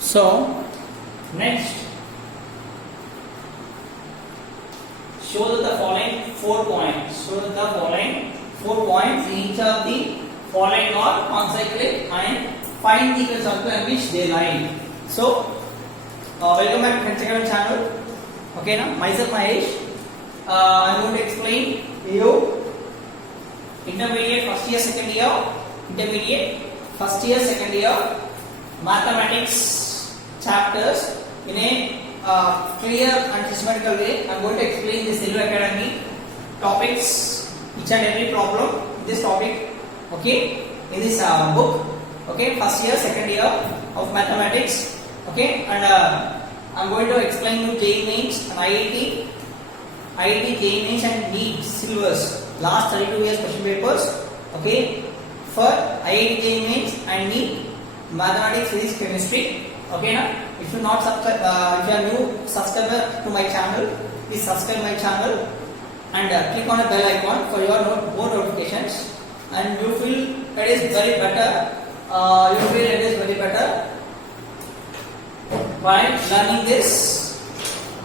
So next, show that the following 4 points. Show that the following 4 points in each of the following are concyclic and find the equal circle in which they lie. So welcome back to Friends Academy channel. Okay, now myself Mahesh. I am going to explain you intermediate first year, second year, intermediate first year, second year mathematics chapters in a clear and systematical way. I am going to explain the Silver Academy topics, each and every problem in this topic. Okay, in this book. Okay, first year, second year of mathematics. Okay, and I am going to explain you JEE Mains and IIT, JEE Mains and NEET syllabus. Last 32 years question papers. Okay, for IIT, JEE Mains and NEET mathematics, physics, chemistry. Okay, now if you not subscribe, if you are new subscriber to my channel, please subscribe my channel and click on the bell icon for your more notifications. And you feel it is very better. You feel it is very better by learning this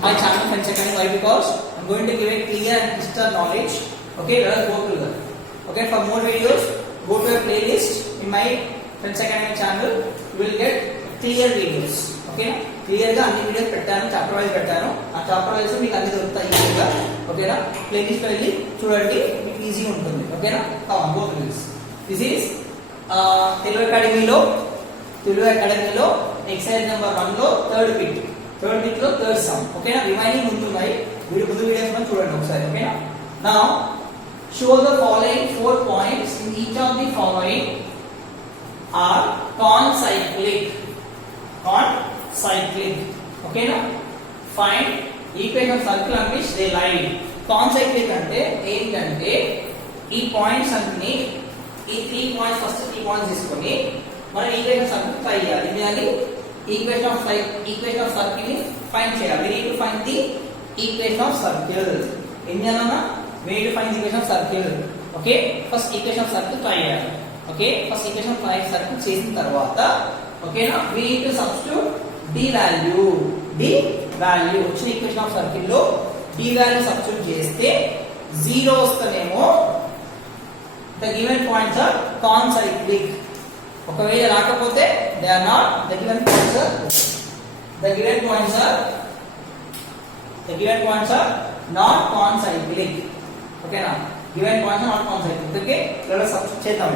my channel Friends Academy. Why? Because I am going to give a clear and crystal knowledge. Okay, let us go through that. Okay, for more videos, go to a playlist in my Friends Academy channel. You will get clear videos. Okay, clear గా అన్ని videos పెట్టాను, chapter vice పెట్టాను. ఆ chapter vice మీకు అన్ని దొరుకుతాయి ఈజీగా. ఓకేనా, ప్లేలిస్ట్ లో వెళ్ళి చూడండి, మీకు ఈజీ ఉంటుంది. ఓకేనా, come go to this. This is Telugu అకాడమీలో ఎక్సర్సైజ్ నెంబర్ 1 లో థర్డ్ బిట్ లో థర్డ్ సమ్. ఓకేనా, రిమైనింగ్ ఉంటున్నాయి, ముందు వీడియోస్ లో చూడండి ఒకసారి. ఓకేనా, now show the following 4 points in each of the following are concyclic. Okay, now find equation of circle on which they lie. Concyclic అంటే ఏంటంటే ఈ పాయింట్స్ అన్ని, ఈ 3 పాయింట్స్, ఫస్ట్ 3 పాయింట్స్ తీసుకొని మనం ఈక్వేషన్ సర్కిల్ ట్రై చేయాలి. ఇది ఈక్వేషన్ ఆఫ్ సర్కిల్ ని ఫైండ్ చేయాలి. we need to find the equation of circle. ఏంటన్నా, we need to find the equation of circle. Okay, first equation of circle try చేయాలి. Okay, first equation of circle చేసిన తర్వాత ఓకేనా, we need to substitute d value వచ్చిన equation of circle లో d value substitute చేస్తే 0 వస్తేనేమో the given points are concyclic. ఒకవేళ రాకపోతే they are not. The given points are not concyclic. ఓకేనా, given points are not concyclic. Okay, ఇలా substitute చేద్దాం,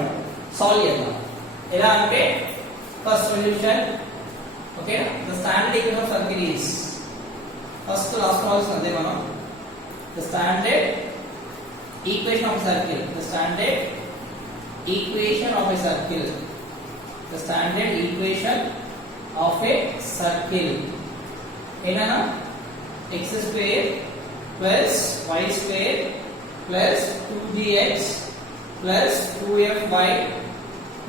solve చేద్దాం. ఎలా అంటే first solution. Okay, the standard equation of circle is first last one is మనం the standard equation of a circle. The standard equation of a circle ఏంటన్నా, x square plus y square plus 2gx plus 2fy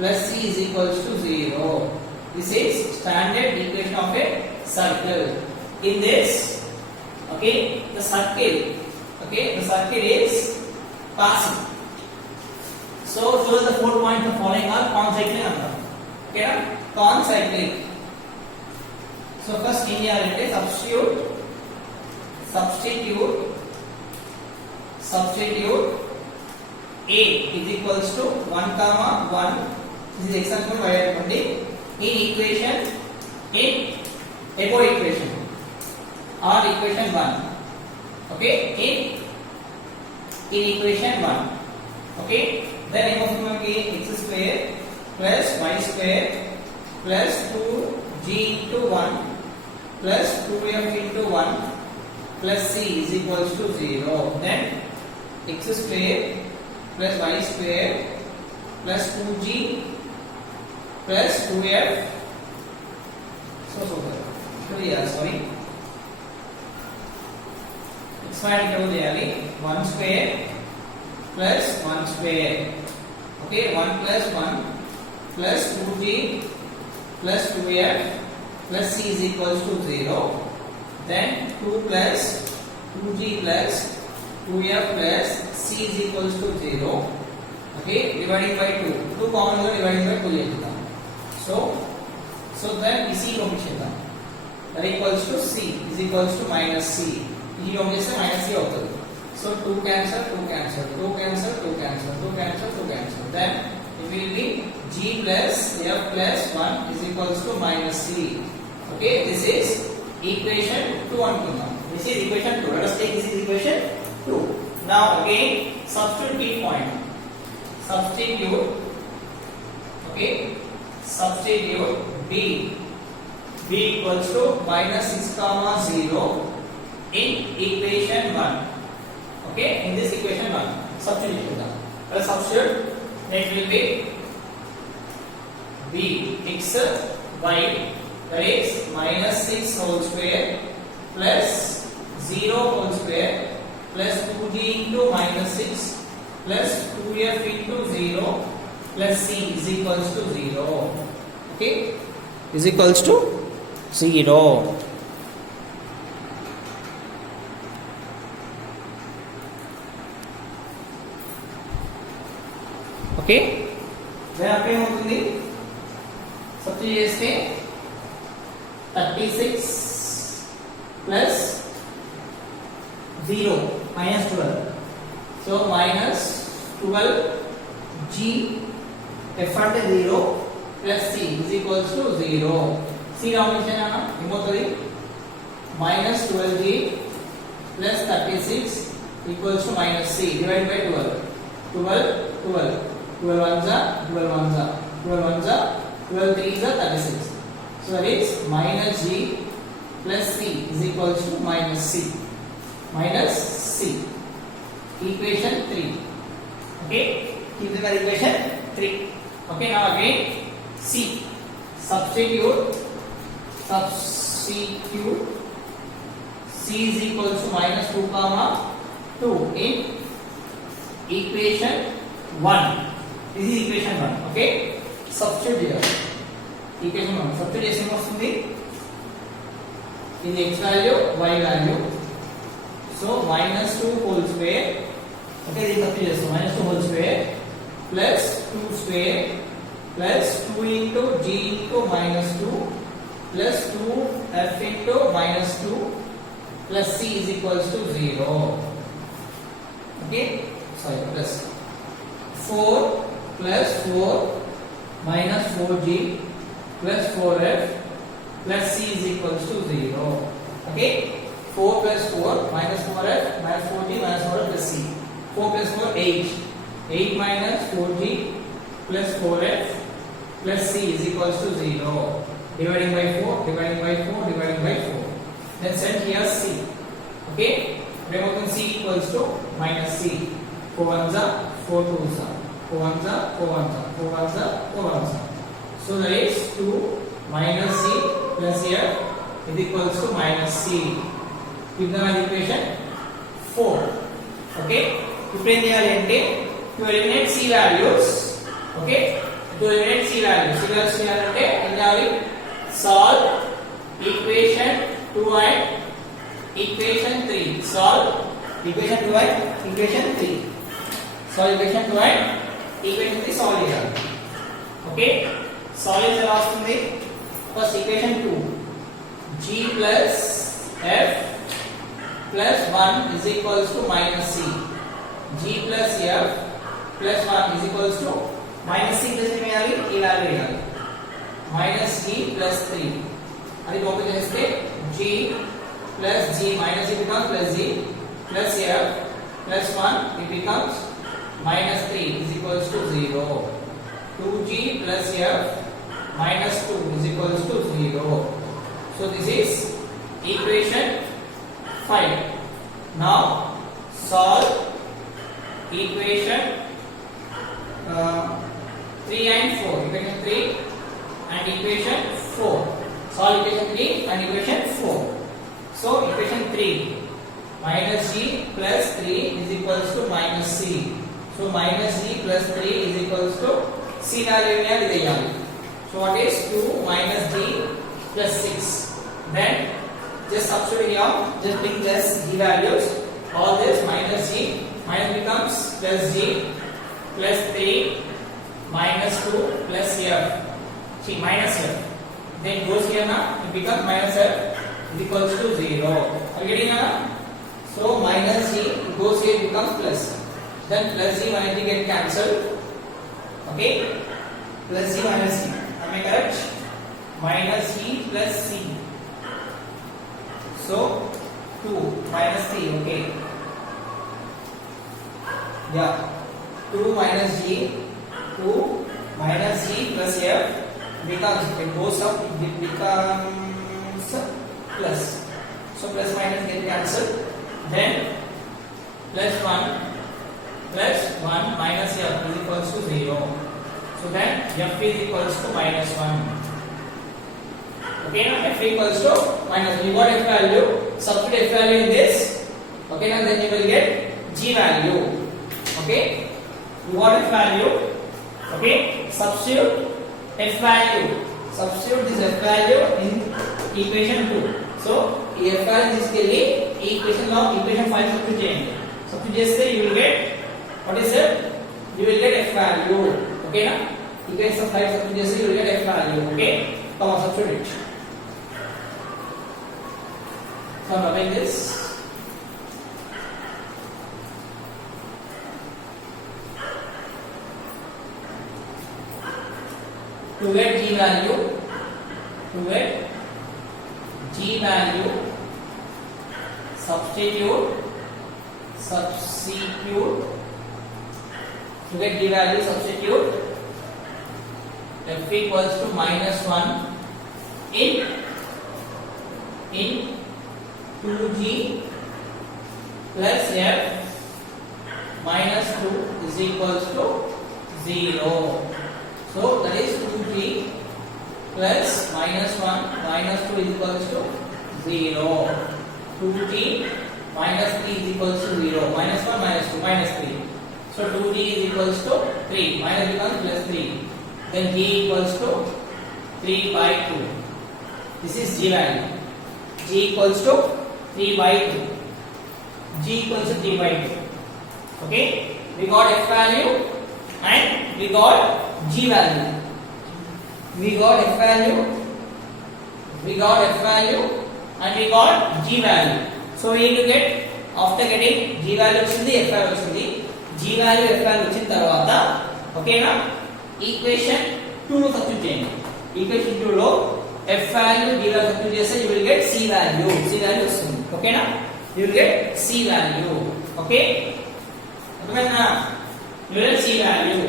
plus c is equals to 0. This is standard equation of a circle. In this, okay, the circle is passing. So the 4 points the following are concyclic. Okay, concyclic. So first in here it is substitute a is equals to 1 comma 1. This is example y అనుకోండి. In equation, in above equation or equation 1. Okay, in equation 1. Okay, then ఏమవుతుంది మనకి, x square plus y square plus 2g into 1 plus 2f into 1 plus c is equals to 0. Then x square plus y square plus 2g plus 2f. Sorry. X y ఇక్కడ చేయాలి. 1 square plus 1 square. Okay, 1 plus 1 plus 2g plus 2f plus c is equals to 0. Then 2 plus 2g plus 2f plus c is equals to 0. Okay, dividing by 2 common గా dividing by 2 చేద్దాం. So so then ఈ C పంపించేద్దాం. That equals to C is equals to minus C. ఇది పంపిస్తే minus C అవుతుంది. So 2 cancel 2 cancel 2 cancel 2 cancel 2 cancel 2 cancel. Then it will be g plus f plus 1 is equals to minus c. Okay, this is equation 2 అనుకుందాం. This is equation 2. Let us take this is equation 2. Now again substitute key point. Substitute. Okay, substitute b equals to minus 6 comma 0 in equation 1. Okay, in this equation 1 substitute होगा. Let us substitute. Then it will be b x y, that is minus 6 whole square plus 0 whole square plus 2g into minus 6 plus 2f into 0 plus c is equals to 0. Okay, is equals to 0. Okay, then అప్పుడు ఏమవుతుంది, substitute చేస్తే 36 plus 0 minus 12. So minus 12 g f అంటే 0 plus c is equals to 0. c combination అన్న ఏమవుతుంది, minus 12g plus 36 equals to minus c divided by 12. 12 ones are 12 ones are 12 ones are 12 threes are 36. So that is minus g plus c is equals to minus c. Minus c. Equation 3. Okay, keep the equation 3. Okay, now again c. Substitute c is equals to minus 2 comma 2 in equation 1. This is equation 1. Okay, substitute here. Equation 1 substitute చేస్తే వస్తుంది, ఇది x value y value. So minus 2 whole square. Okay, this substitute చేస్తాం. minus 2 whole square plus 2 square plus 2 into g into minus 2 plus 2f into minus 2 plus c is equals to 0. Okay, sorry, plus 4 plus 4 minus 4g plus 4f plus c is equals to 0. Okay, 4 plus 4 minus 4f minus 4g minus 4f plus c. 4 plus 4 8. 8 minus 4g plus 4f plus c is equals to 0. Dividing by 4, dividing by 4, dividing by 4. Then set here c. Okay, remove c equals to minus c. 4 ones are 4 twos are 4 ones are 4 ones are 4 ones are 4 ones are. So that is 2 minus c plus f is equals to minus c. Give them an equation 4. Okay, ఇప్పుడు ఏం చేయాలి అంటే to eliminate c values. Okay, to eliminate c values చేయాలంటే ఏం చేయాలి, solve equation 2 and equation 3. solve equation 2 and equation 3. solve equation 2 and equation 3 solve చేయాలి. Okay, solve ఎలా వస్తుంది, first equation 2 g plus f plus 1 is equals to minus c. g plus f plus 1 is equals to minus c plus ఏం చేయాలి, ఈ value వేయాలి, minus g plus 3. అది copy చేస్తే g plus g minus g becomes plus g plus f plus 1 it becomes minus 3 is equals to 0. 2g plus f minus 2 is equals to 0. So this is equation 5. Now solve equation 3 and 4. Equation 3 and equation 4. Solve equation 3 and equation 4. So equation 3 minus g plus 3 is equals to minus c. So minus g plus 3 is equals to c value వేయాలి. So what is 2 minus g plus 6. Then just substitute here, just bring just g values. All this minus g minus becomes plus g plus 3 minus 2 plus f. See minus f. then goes here na, it becomes minus f is equals to 0. Are you getting na? So minus g goes here, becomes plus. Then plus g minus g get cancelled. Okay, plus g minus c. Am I correct? Minus g plus c. So 2 minus 3. Okay. Yeah. 2 minus g. 2 minus g plus f becomes, it goes up, it becomes plus. So plus minus get cancelled. Then plus 1 minus f is equals to 0. So then f is equals to minus 1. Okay, now f equals to minus 1. You got f value, substitute f value in this. Okay, now then you will get g value. Okay, you got f value. Okay, substitute f value. Substitute this f value in equation 2. So f value this के लिए equation 5 substitute change. Substitute जैसे you will get, what is it? You will get f value. Okay ना? Equation 5 substitute जैसे you will get f value. Okay, come on, substitute it. So I'm writing this. To get g value, substitute to get g value, substitute f equals to minus 1 in 2g plus f minus 2 is equals to 0. So that is 2g plus minus 1 minus 2 is equals to 0. 2g minus 3 is equals to 0. Minus 1 minus 2 minus 3. So 2g is equals to 3. Minus becomes plus 3. Then g equals to 3 by 2. This is g value. G equals to 3 by 2. G equals to 3 by 2. Okay, we got f value and we got g value. We got f value and we got g value. So we need to get, after getting g value వచ్చింది, f value వచ్చింది, g value f value వచ్చిన తర్వాత ఓకేనా equation 2 లో substitute చేయండి. Equation 2 లో f value g value substitute చేస్తే you will get c value వస్తుంది. ఓకేనా, you will get c value. Okay, అర్థమైందా? You will get c value.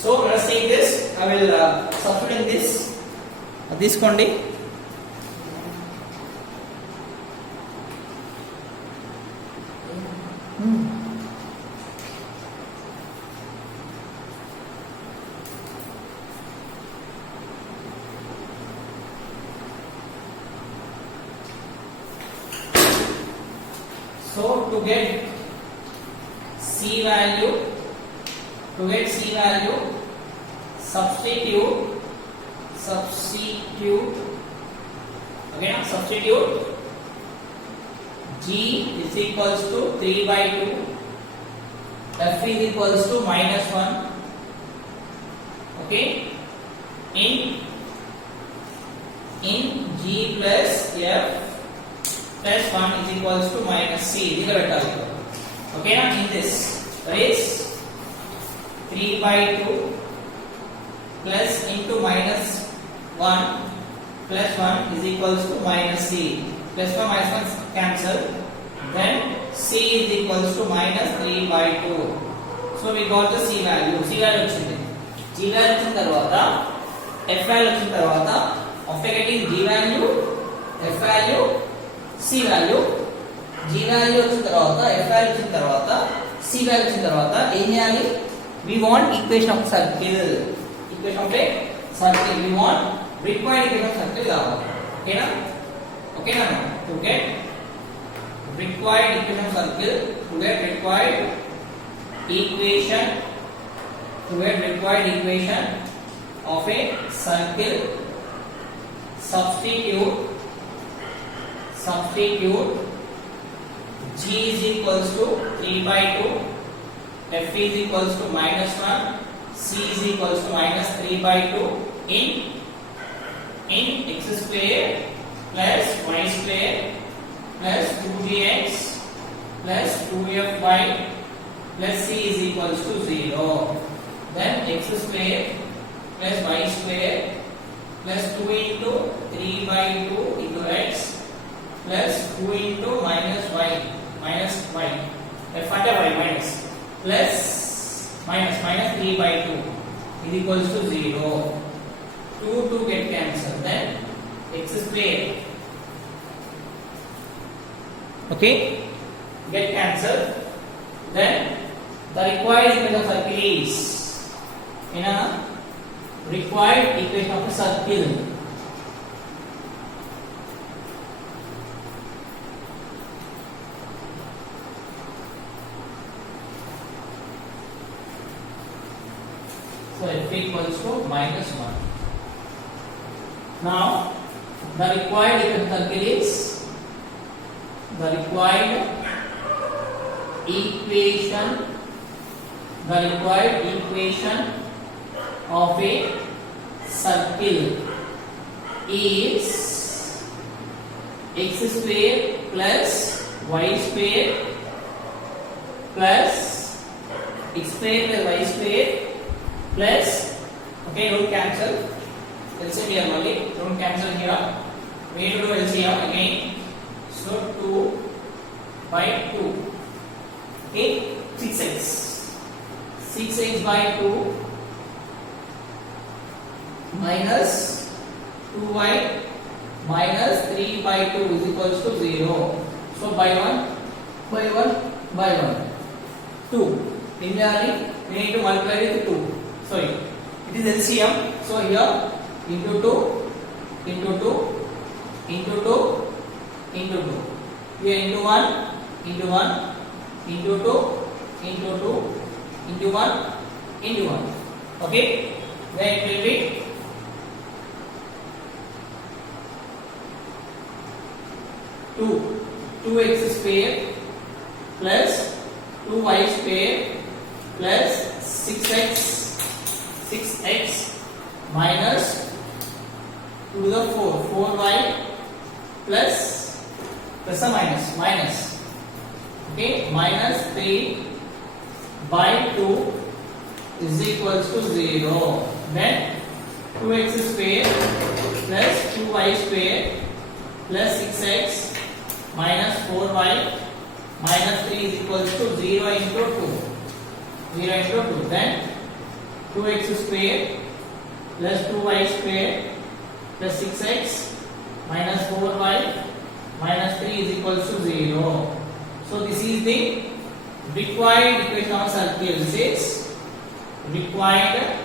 So let's take this. I will substitute in this. తీసుకోండి. So to get c value, substitute okay, now substitute g is equals to 3 by 2, f is equals to minus 1, okay, in g plus f plus 1 is equals to minus c. Okay, now in this is 3 by 2 plus into minus 1 plus 1 is equals to minus c. Plus 1 minus 1 cancel. Then c is equals to minus 3 by 2. So we got the c value. C value వచ్చింది. G value వచ్చిన తర్వాత f value వచ్చిన తర్వాత after getting g value, f value, c value, g value వచ్చిన తర్వాత f value వచ్చిన తర్వాత c value వచ్చిన తర్వాత ఏం చేయాలి? We want equation of circle. Equation of a circle. We want required equation of circle కావాలి. ఓకేనా? ఓకేనా? To get required equation of circle, to get required equation of a circle, substitute g is equals to 3 by 2, f is equals to minus 1, c is equals to minus 3 by 2 in square plus y square plus 2gx plus 2fy plus c is equals to 0. Then x square plus y square plus 2 into 3 by 2 into x plus 2 into minus y f and y minus plus minus 3 by 2 is equals to 0. 2 get cancelled. Then x square, okay, get cancelled. Then the required equation of circle is in a required equation of a circle. So f equals to minus 1. Now the required equation of circle is the required equation of a circle is x square plus y square plus x square plus y square plus, okay, don't cancel LCM here only, don't cancel here, we need to do LCM again. So 2 by 2, okay, 6x by 2 minus 2y minus 3 by 2 is equals to 0. So by 1 2. Similarly, we need to multiply with 2. Sorry, it is LCM. So here into 2 into 2 into 2 into 2. Here into 1 into 1 into 2 into 2 into 1 into 1. Okay, then it will be 2x square plus 2y square plus 6x minus 2 to the 4y plus or minus, okay, minus 3 by 2 is equals to 0. Then 2x square plus 2y square plus 6x minus 4y minus 3 is equals to 0 into 2. Then 2x square plus 2y square plus 6x minus 4y minus 3 is equals to 0. So this is the required equation of circle. This is required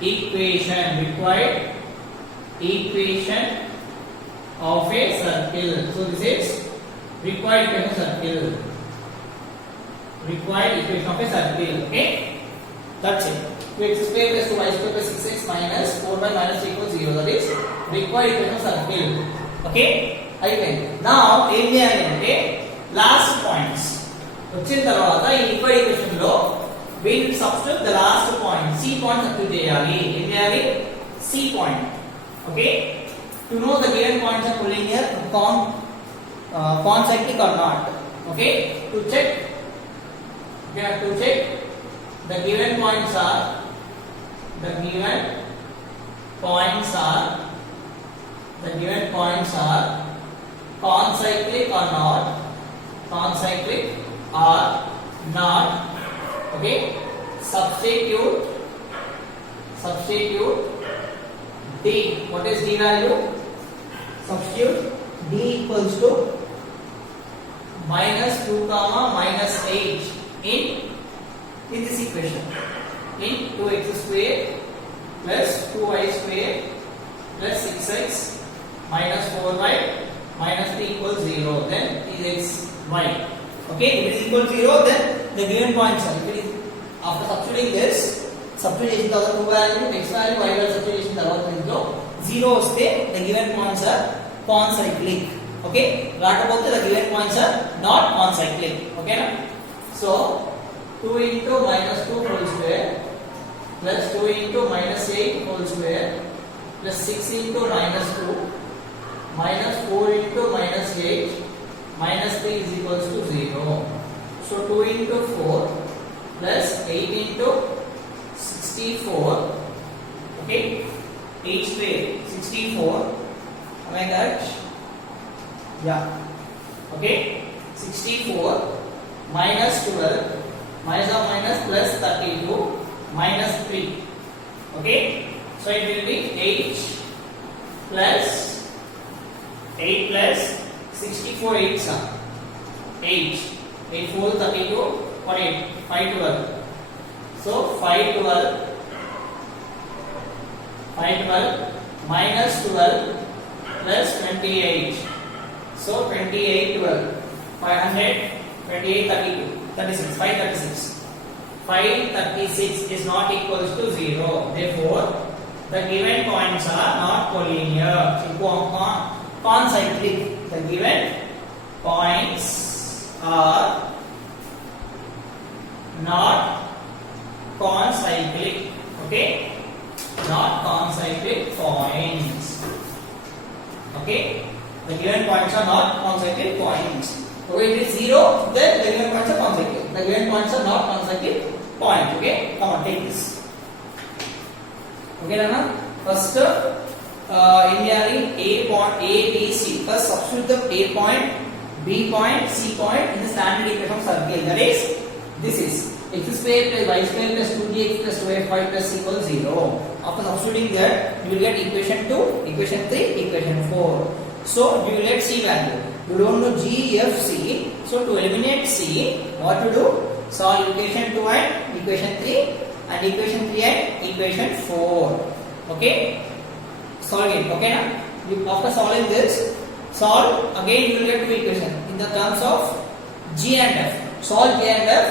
equation of a circle. So this is required equation of circle. Okay, that's it. 2x square plus 2y square plus 6x minus 4y minus 3 equals 0. That is required equation of circle. Okay, అయిపోయింది. Now ఏం చేయాలి అంటే last points వచ్చిన తర్వాత ఈ equal equation లో we need to substitute the last point c point substitute చేయాలి. ఏం చేయాలి? c point. Okay, to know the given points are collinear, concyclic or not. Okay, to check the given points are concyclic or not. Okay, substitute d. What is d value? Substitute d equals to minus 2 comma minus 8 in this equation, in 2x square plus 2y square plus 6x minus 4y minus 3 equals 0. Then is xy. Okay, if it is equal to 0, then the given points are, if it is after substituting this, substitution of the two value, x value, y value substitution tarvata into 0 వస్తే the given points are concyclic. Okay, రాకపోతే the given points are not concyclic. Okay na? So 2 into minus 2 whole square plus 2 into minus 8 whole square plus 6 into minus 2 minus 4 into minus 8 minus 3 is equals to 0. So 2 into 4 plus 8 into 64. Okay, 8 square 64. Am I correct? Yeah. Okay, 64 minus 12 minus or minus plus 32 minus 3. Okay, so it will be 8 plus 64 8 are 8 8 4 32 or 8 5 12. So 5 12 minus 12 plus 28. So 28 12 500 28 32 36 536. 536 is not equals to 0. Therefore, the given points are not collinear. Concyclic. The given points are not concyclic. Okay, not concyclic points. Okay, the given points are not concyclic points. Okay, it is 0, then the given points are concyclic. The given points are not concyclic point. Okay, come on, take this. Okay, Rana. First, engineering A point, A, B, C. First, substitute the A point, B point, C point in the standard equation of circle. That is, this is x square plus y square plus 2gx plus 2fy plus c equals 0. After substituting that, you will get equation 2, equation 3, equation 4. So, you will get C value. You don't know G, F, C. So, to eliminate C, what to do? Solve equation 2 and equation 3 and equation 3 and equation 4. Okay? Solve it. Okay? After solving this, solve again you will get two equations in the terms of G and F. Solve G and F.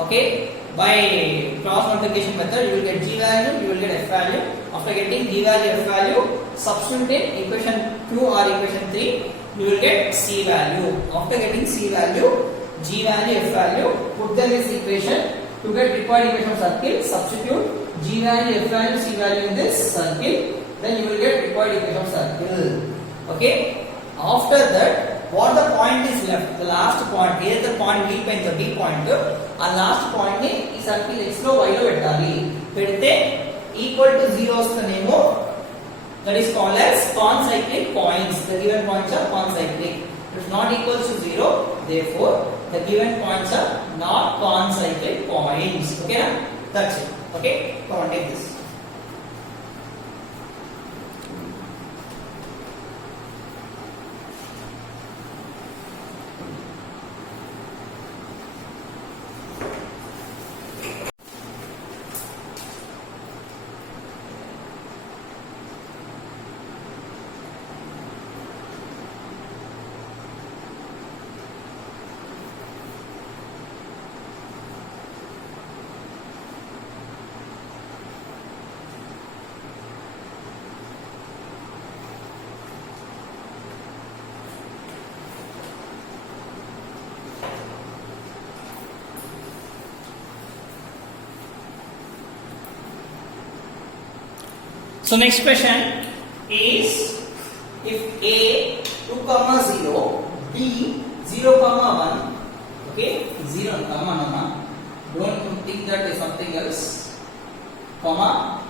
Okay? By cross multiplication method, you will get G value, you will get F value. After getting G value, F value, substitute in equation 2 or equation 3, you will get C value. After getting C value, G value, F value, put them in this equation to get required equation of circle. Substitute G value, F value, C value in this circle. Then you will get required equation of circle. Okay? After that, what the point is left? The last point. Here the point B point, the B point. And last point ni ee circle x lo y lo pettali. Pedite equal to 0 వస్తనేమో. That is called as concyclic points. The given points are concyclic. It is not equals to 0. Therefore, the given points are not concyclic points. Okay, na? That's it. Okay, come on, take this. So next question is, if A 2 comma 0, B 0 comma 1, okay, 0 comma no, don't think that is something else, comma,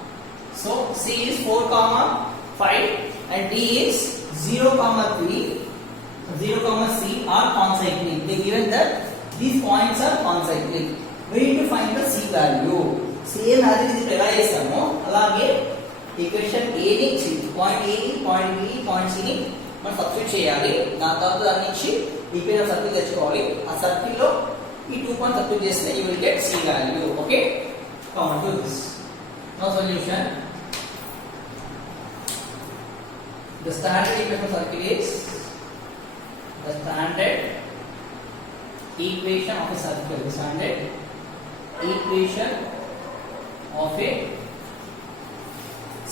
so C is 4 comma 5 and D is 0 comma 3, 0 comma C are concyclic. They given that these points are concyclic. We need to find the C value. Same as it is ఎలా చేస్తామో అలాగే equation A ని point A ని point B point C ని మనం substitute చేయాలి. దాని తర్వాత దాని నుంచి ఈక్వేషన్ ఆఫ్ సర్కిల్ తెచ్చుకోవాలి. ఆ సర్కిల్ లో ఈ 2 పాయింట్ సబ్స్టిట్యూట్ చేస్తే you will get C value. Okay, come on to this. Now solution. The standard equation of circle is the standard equation of a circle. The standard equation of a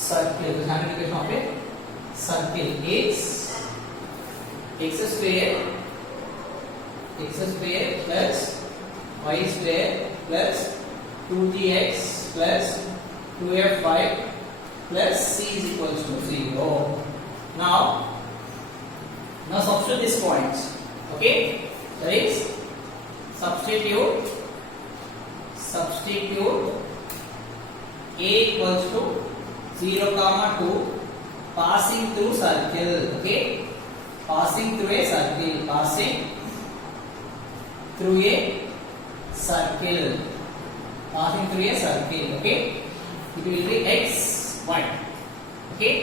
circle. The standard equation of a circle is x square plus y square plus 2gx plus 2fy plus c is equals to 0. Now substitute these points. Okay, that is substitute a equals to 0 comma 2 passing through circle. Okay, passing through a circle, passing through a circle, passing through a circle. Okay, it will be x y. Okay,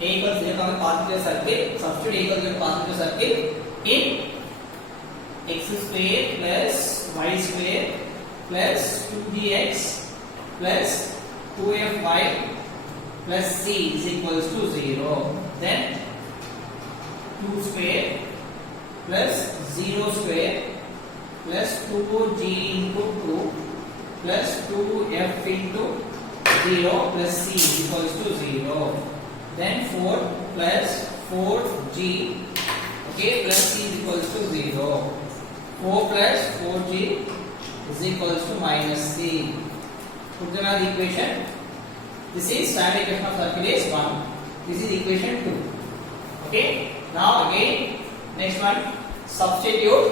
a equals 0 comma passing through a circle. Substitute a equals 0 passing through a circle in x square plus y square plus 2gx plus 2fy plus c is equals to 0. Then 2 square plus 0 square plus 2g into 2 plus 2f into 0 plus c is equals to 0. Then 4 plus 4g, okay, plus c is equals to 0. 4 plus 4g is equals to minus c. Put them as equation. This is standard equation of circle is 1. This is equation 2. Okay. Now again, next one, substitute.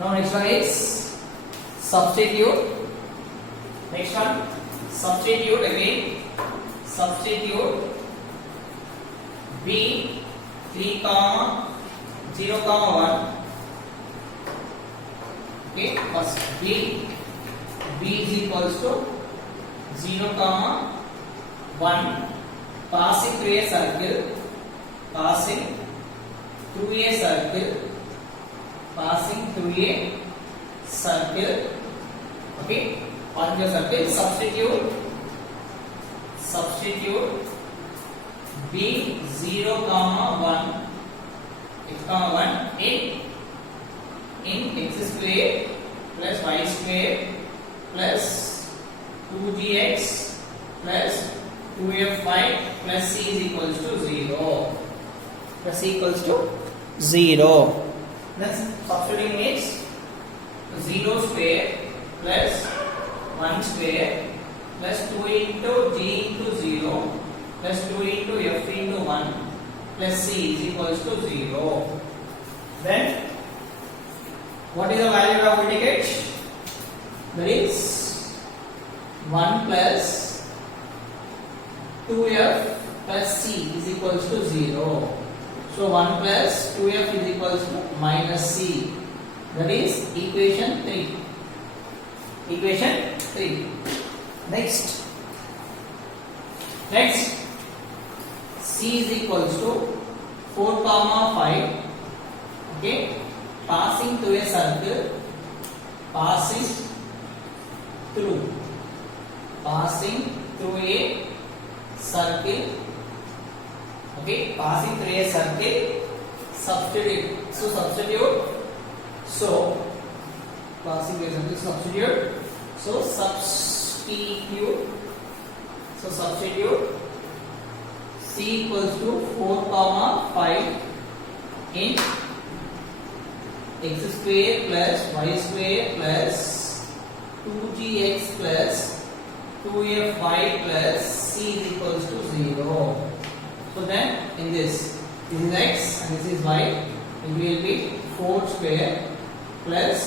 Now next one is substitute. Next one, substitute again. Substitute b 3 comma 0 comma 1. Okay, first b is equals to 0 comma 1 passing through a circle, passing through a circle, passing through a circle. Okay, passing through a circle. Substitute b 0 comma 1 x comma 1 in x square plus y square plus 2gx plus 2fy plus c is equals to 0. Plus c equals to 0. Then substituting means 0 square plus 1 square plus 2 into g into 0 plus 2 into f into 1 plus c is equals to 0. Then what is the value of voltage? That is 1 plus 2f plus c is equals to 0. So 1 plus 2f is equals to minus c. That is equation 3. Equation 3. Next, c is equals to 4 comma 5. Okay, passing through a circle, passing through a circle. Okay, passing through a circle. Substitute. So passing through a circle. Substitute. C equals to 4 comma 5 in x square plus y square plus 2gx plus 2fy plus c is equals to 0. So then in this is x and this is y. It will be 4 square plus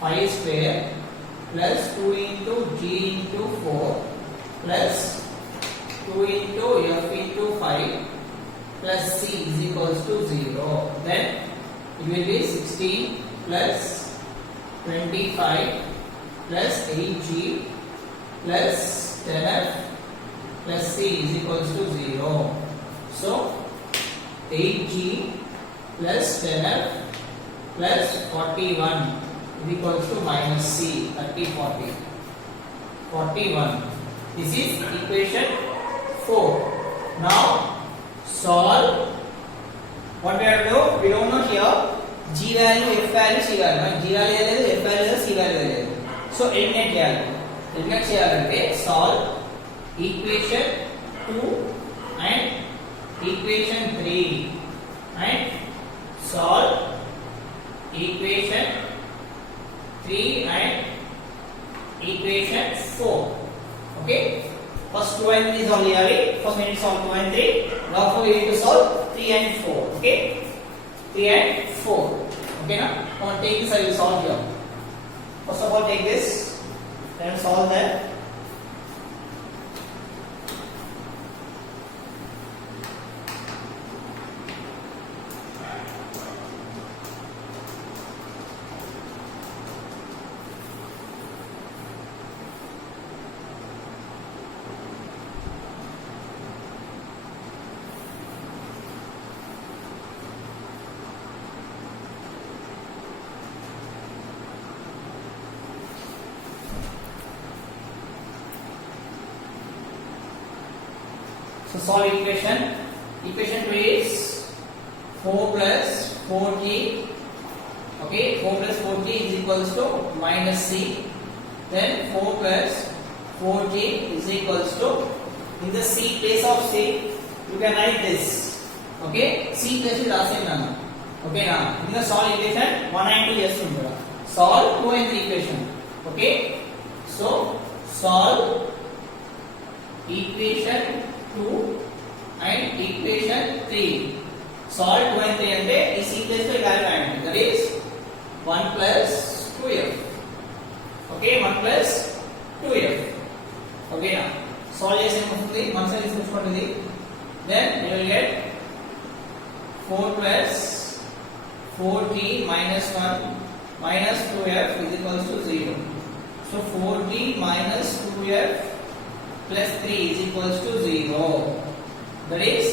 5 square plus 2 into g into 4 plus 2 into f into 5 plus c is equals to 0. Then it will be 16 plus 25 plus 8g plus 10f plus c is equals to 0. So 8g plus 10f plus 41 is equals to minus c. 40. 41. This is equation 4. Now solve. What we have to do? We don't know here g value, f value, c value. G value లేదు, f value లేదు, c value లేదు. So eliminate చేయాలి. Eliminate చేయాలంటే solve equation 2 and equation 3 and solve equation 3 and equation 4. Okay. First 2 and 3 solve చేయాలి. First we need to solve 2 and 3. Therefore we need to solve 3 and 4. Okay? 3 and 4. Okay na? Now take this, I will solve here. First of all take this. Then solve that. So solve equation. Equation 2 is 4 plus 4t. Okay, 4 plus 4t is equals to minus c. Then 4 plus 4t is equals to, in the c place of c, you can write this. Okay, c place is the same. Okay, now in the solve equation 1 and 2 yes under. Solve 2 and 3 equation. Okay, so solve equation 2 and equation 3. Solve 2 and 3 ante ee c place lo value add. That is 1 plus 2f. Okay, 1 plus 2f. Okay, now solve chese emundi one side తీసుకుంటుంది. Then you will get 4 plus 4t minus 1 minus 2f is equals to 0. So 4t minus 2f plus 3 is equals to 0. That is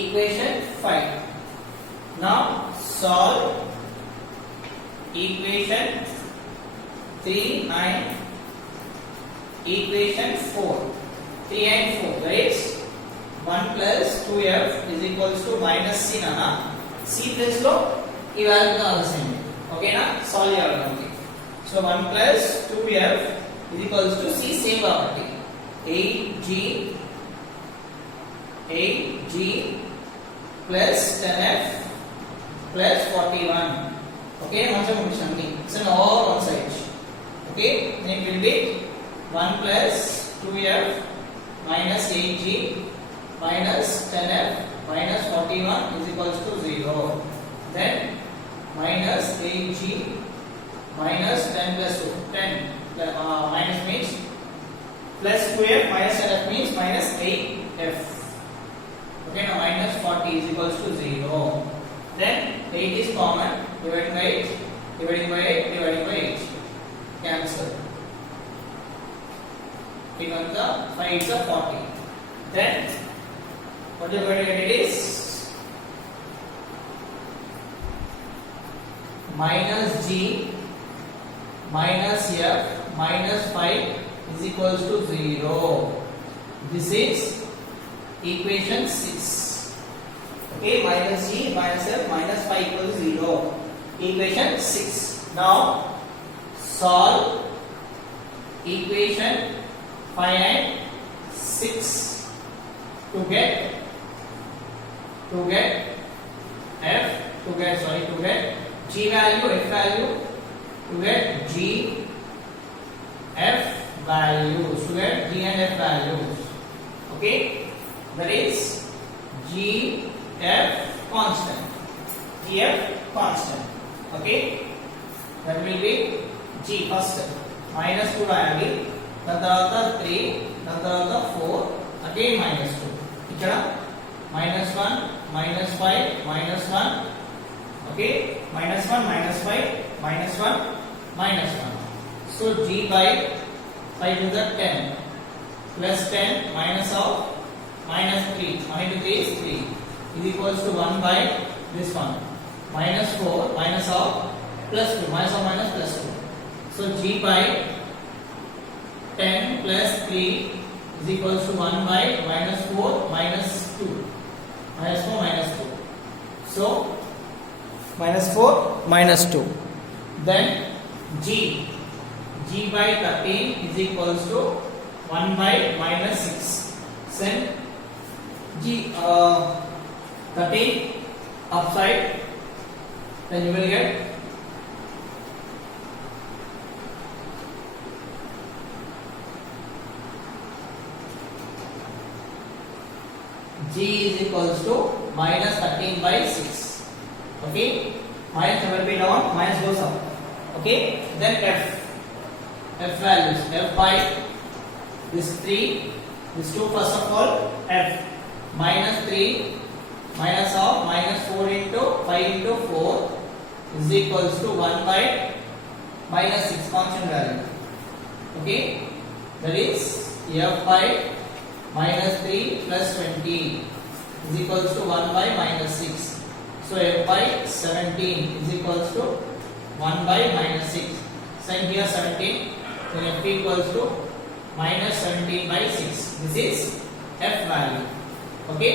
equation 5. Now solve equation 3 and equation 4. 3 and 4. That is 1 plus 2f is equals to minus c nana. C place lo ee value kavalsindi. Okay na? Solve cheyalante. So 1 plus 2f is equals to c same kabatti 8g plus 10f plus 41. Okay, mancham unchandi. It's an all one side. Okay, then it will be 1 plus 2f minus 8g minus 10f minus 41 is equals to 0. Then minus 8g minus 10 plus 10 minus means plus 2f minus 10f means minus 8f. Okay, now minus 40 is equals to 0. Then 8 is common, dividing by 8, dividing by 8, dividing by 8. Cancel. Become the 5 is a 40. Then what you are going to get it is minus g minus f minus 5 is equals to 0. This is equation 6. Okay, minus g minus f minus 5 equals to 0. Equation 6. Now solve equation 5 and 6 to get g value, f value, to get g f values, to get g and f values. Okay, that is g f constant. Okay, that will be g first minus 2 రాయాలి, దాని తర్వాత 3, దాని తర్వాత 4, again minus 2. ఇక్కడ minus 1 minus 5 minus 1. Okay, minus 1 minus 5 minus 1 minus 1. So g by 5 to the 10 plus 10 minus of minus 3, 1 into 3 is 3 is equals to 1 by this one minus 4 minus of plus 2, minus of minus plus 2. So g by 10 plus 3 is equals to 1 by minus 4 minus 2, minus 4 minus 2. So minus 4 minus 2. Then g by 13 is equals to 1 by minus 6. Send g 13 upside, then you will get g is equals to minus 13 by 6. Okay, minus never be down, minus goes up. Okay, then f values, f by this 3, this 2 first of all, f minus 3 minus of minus 4 into 5 into 4 is equals to 1 by minus 6 constant value. Okay, that is f by minus 3 plus 20 is equals to 1 by minus 6. So f by 17 is equals to 1 by minus 6. Same here 17. So f equals to minus 17 by 6. This is f value. Okay,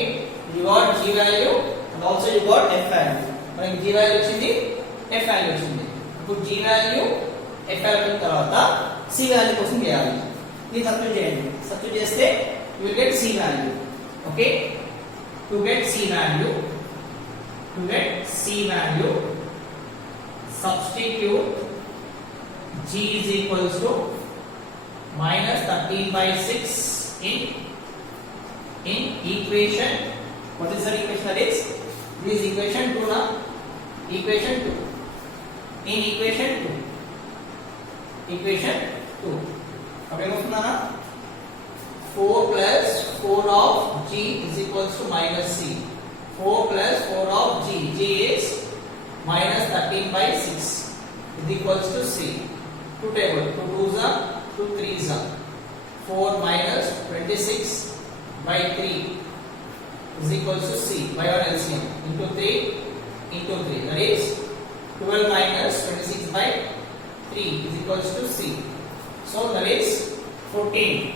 you got g value and also you got f value. మనకి g value వచ్చింది, f value వచ్చింది. ఇప్పుడు g value, f value తర్వాత c value కోసం చేయాలి. ఇది substitute చేయండి. Substitute చేస్తే you will get c value. Okay, to get c value, substitute g is equals to minus 13 by 6 in equation. What is the equation? That is, this is equation 2 na? Equation 2. In equation 2. Okay, na? 4 plus 4 of g is equals to minus c. 4 plus 4 of g. G is minus 13 by 6 is equals to c. 2 table. 2 2s are 2 3s are. 4 minus 26 by 3 is equals to c by our LCM into 3 into 3. That is 12 minus 26 by 3 is equals to c. So that is 14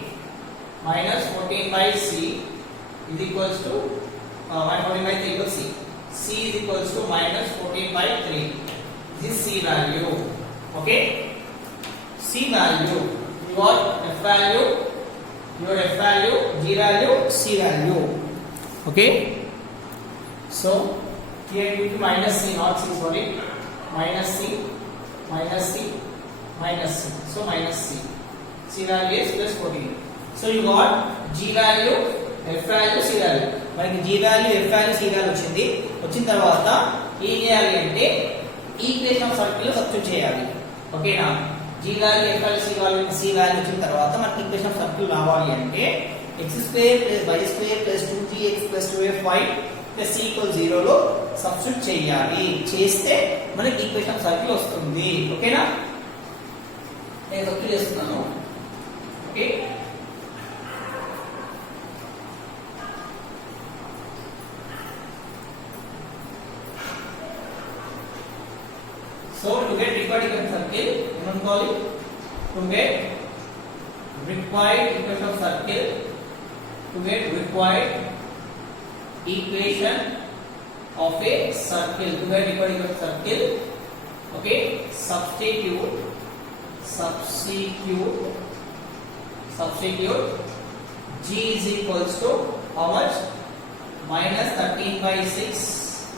minus 14 by c is equals to 114 by 3 equals c. C is equals to minus 14 by 3. This is c value. Okay, c value. You got f value, your f value, g value, c value. Okay, so here due to minus c, not c, sorry, minus c, minus c, minus c. So minus c. C value is plus 14. So you got g value, f value, c value. మనకి g value, f value, c value వచ్చింది. వచ్చిన తర్వాత ఏం చేయాలి అంటే equation of circle లో substitute చేయాలి. ఓకేనా, g value, f value, c value వచ్చిన తర్వాత మనకి ఈక్వేషన్ ఆఫ్ సర్కిల్ రావాలి అంటే x² + y² + 2gx + 2fy + c = 0 లో సబ్స్టిట్యూట్ చేయాలి. చేస్తే మనకి ఈక్వేషన్ ఆఫ్ సర్కిల్ వస్తుంది. ఓకేనా, నేను సబ్స్టిట్యూట్ చేస్తున్నాను. Okay, so to get required equation circle, what call it? To get required equation of circle, to get required equation of a circle, to get required equation of circle. Okay, substitute g is equals to how much? Minus 13 by 6.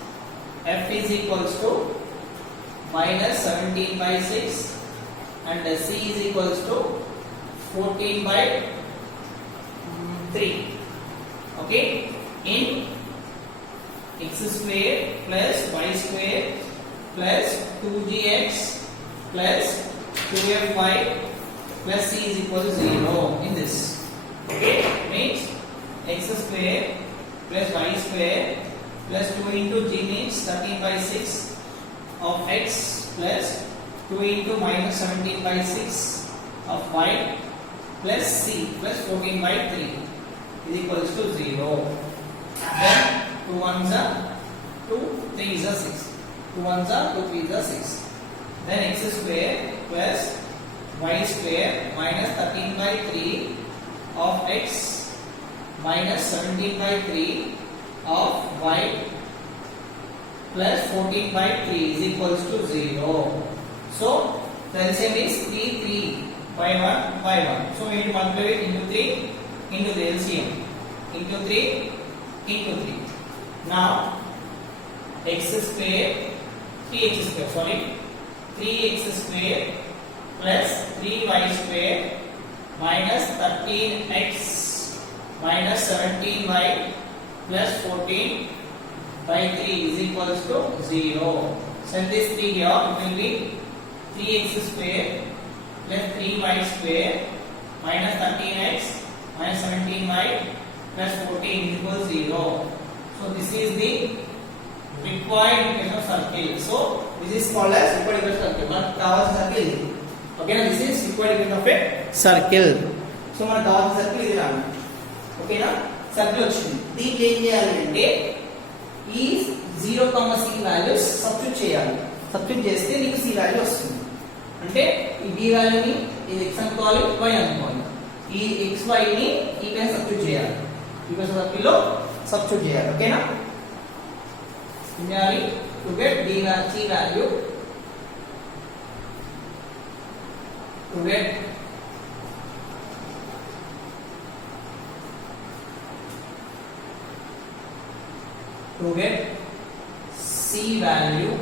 F is equals to minus 17 by 6 and c is equals to 14 by 3. Okay, in x² plus y² plus 2gx plus 2fy plus c is equal to 0 in this. Okay, means x² plus y² plus 2 into g means 13 by 6 of x plus 2 into minus 17 by 6 of y plus c plus 14 by 3 is equals to 0. Then 2 1s are 2, 3s are 6. 2 1s are 2, 3s are 6. Then x² plus y² minus 13 by 3 of x minus 17 by 3 of y plus 14 by 3 is equals to 0. So the LCM is 3 3 by 1 by 1. So we will multiply it into 3 into the LCM into 3 into 3. Now x² 3x² sorry 3x² plus 3y² minus 13x minus 17y plus 14 by 3 is equals to 0. Send this 3 here, it will be 3x square plus 3y square minus 13x minus 17y plus 14 is equals 0. So this is the required equation of circle. So this is called as required equation of circle. But kavalసిన circle ఇది. Okay, now this is required equation of a circle. So మనకు కావాల్సిన circle ఇది రాను. ఓకేనా? Circle వచ్చింది. దీనికి ఏం చేయాలి అంటే ఈ 0, c వాల్యూస్ సబ్స్టిట్యూట్ చేయాలి. సబ్స్టిట్యూట్ చేస్తే నీకు c వాల్యూ వస్తుంది. అంటే ఈ b వాల్యూని ఇది x అనుకోవాలి, y అనుకోవాలి. ఈ xy ని ఈ పైన సబ్స్టిట్యూట్ చేయాలి. ఈ పైన సర్కిల్ లో సబ్స్టిట్యూట్ చేయాలి. ఓకేనా? చేయాలి to get b c value to get c value,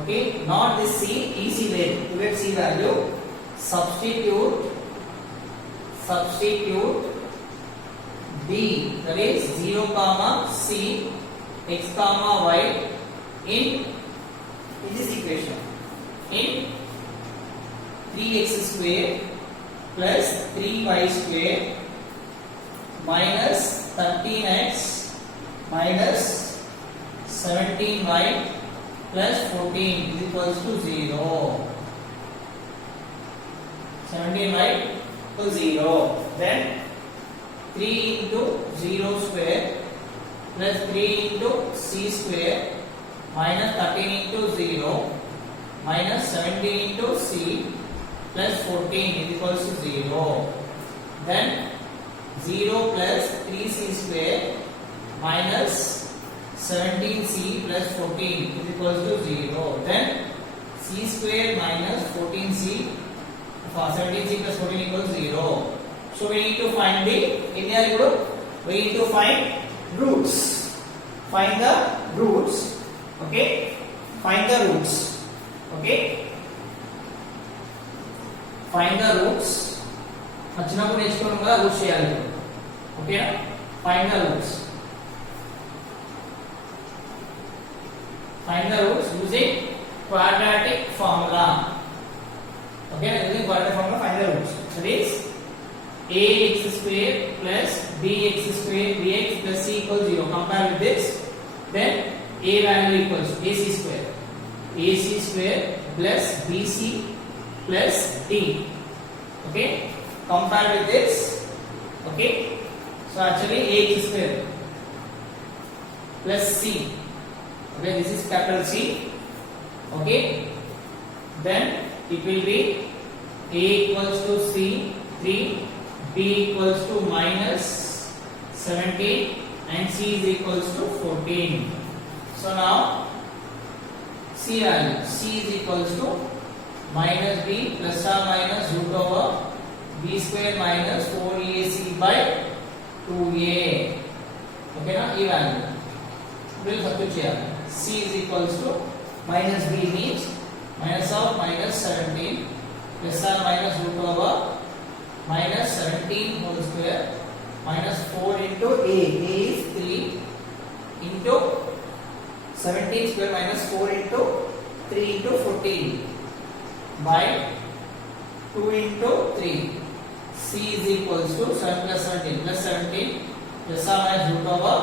okay, not this c, easy way to get c value, substitute b, that is 0 comma c x comma y in this equation in 3x square plus 3y square minus 13x minus 17y plus 14 is equals to 0. 17y equals 0. Then 3 into 0 square plus 3 into c square minus 13 into 0 minus 17 into c plus 14 is equals to 0. Then 0 plus 3c square minus 17c plus 14 is equals to 0. Then c square minus 14c, 17c plus 14 equals 0. So we need to find the linear group. We need to find roots. Find the roots. Okay. Find the roots. Okay. Find the roots. వచ్చినప్పుడు నేర్చుకోవడంగా roots చేయాలి. ఓకేనా? Find the roots. Find the roots using quadratic formula. Okay, using quadratic formula, find the roots. That is ax square plus bx square dx plus c equals 0. Compare with this. Then a value equals ac square plus bc plus d. Okay, compare with this. Okay, so actually ax square plus c. Okay, this is capital C. Okay, then it will be a equals to c 3, b equals to minus 17 and c is equals to 14. So now c value, c is equals to minus b plus or minus root over b square minus 4ac by 2a. Okay, now e value will substitute here. C is equals to minus b means minus of minus 17 plus or minus root over minus 17 whole square minus 4 into a is 3 into 17 square minus 4 into 3 into 14 by 2 into 3. C is equals to 7 plus 17 plus 17 plus or minus root over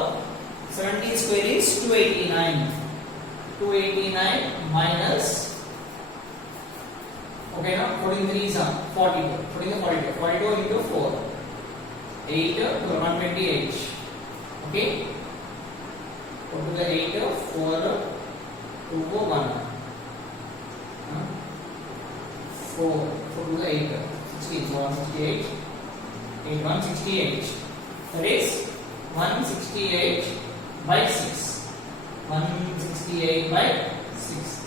17 square is 289. 289 minus, okay, now 14 3 is 42. 42 into 4. 8 to 128. Okay. Go to the 8, 4, 2, 1. 4 to the 8. 16, 168. 8, 168. That is 168 by 6. 168 by 6.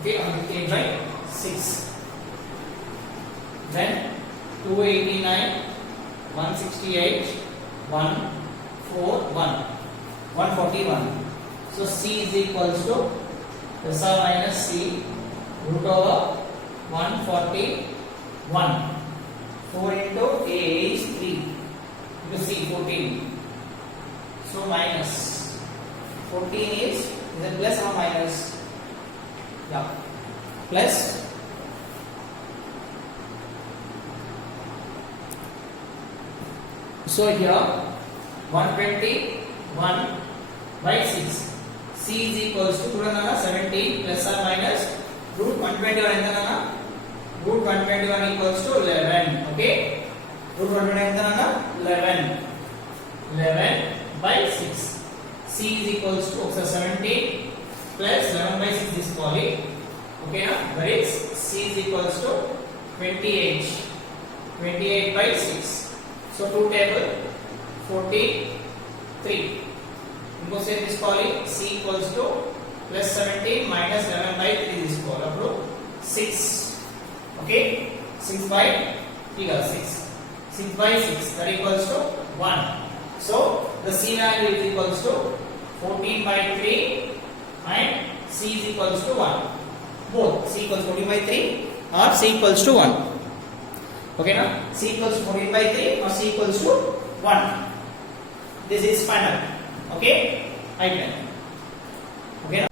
Okay, 168 by 6. Then 289, 168, 141, 141. So C is equals to plus or minus C root over 141. 4 into A is 3 into C 14. So minus 14 is it plus or minus? Yeah, plus. So here 121 by 6. C is equals to 17 plus or minus root 121 ఎంత నాన్న? Root 121 equals to 11. Okay, root 121 ఎంత నాన్న? 11 by 6. C is equals to 17 plus 11 by 6 తీసుకోవాలి. Okay na? That is C is equals to 28 by 6. So 2 table 43. ఇంకో same తీసుకోవాలి. C equals to plus 17 minus 11 by 3 తీసుకోవాలి. అప్పుడు 6. Okay, 6 by 3 గా 6 by 6 that equals to 1. So the C value is equals to 14 by 3 and C is equals to 1. Both C equals 14 by 3 or C equals to 1. Okay na? C equals 14 by 3 or C equals to 1. This is final. Okay, I can. Okay na?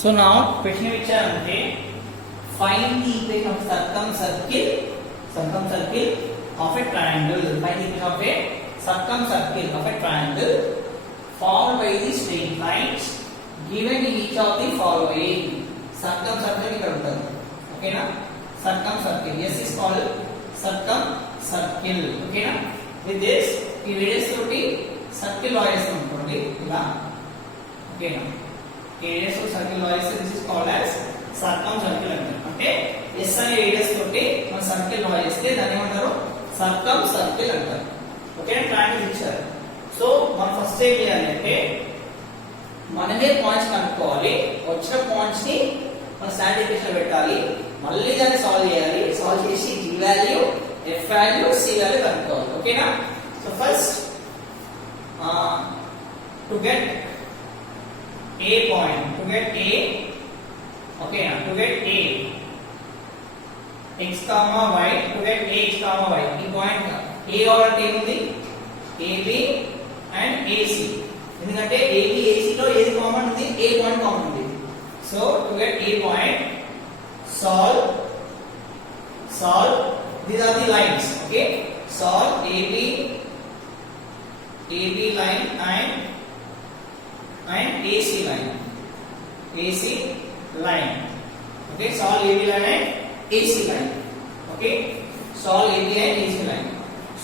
So now question which are ante find the equation of circumcircle of a triangle. Find the equation of a circumcircle of a triangle formed by the straight lines given in each of the following. Circumcircle ఇక్కడ ఉంటుంది. Okay na? Circumcircle. Yes is called circumcircle. Okay na? With this ఈ radius తోటి circle లా చేస్తుంటుంది ఇలా. Okay na? Radius of circle law is this is called as circumcircle అంటే S అనే radius తోటి మన సర్కిల్ లా చేస్తే దాన్ని ఏమంటారు సర్కంసర్కిల్ అంటారు. ఓకే ట్రయాంగిల్ ఇచ్చారు. సో మనం ఫస్ట్ ఏం చేయాలి అంటే మనమే పాయింట్స్ కనుక్కోవాలి. వచ్చిన పాయింట్స్ ని మన స్టాండర్డ్ ఈక్వేషన్ లో పెట్టాలి. మళ్ళీ దాన్ని సాల్వ్ చేయాలి. సాల్వ్ చేసి G value F value C value కనుక్కోవాలి. ఓకేనా? So first to get A point, to get A, okay, to get A, x comma y, to get A x comma y, ఈ point A కాబట్టి ఏముంది AB and AC. ఎందుకంటే AB AC లో ఏది common ఉంది? A point common ఉంది. So to get A point, solve these are the lines. Okay, solve AB line and AC line. Okay, solve AB line and AC line. Okay, solve AB and AC line.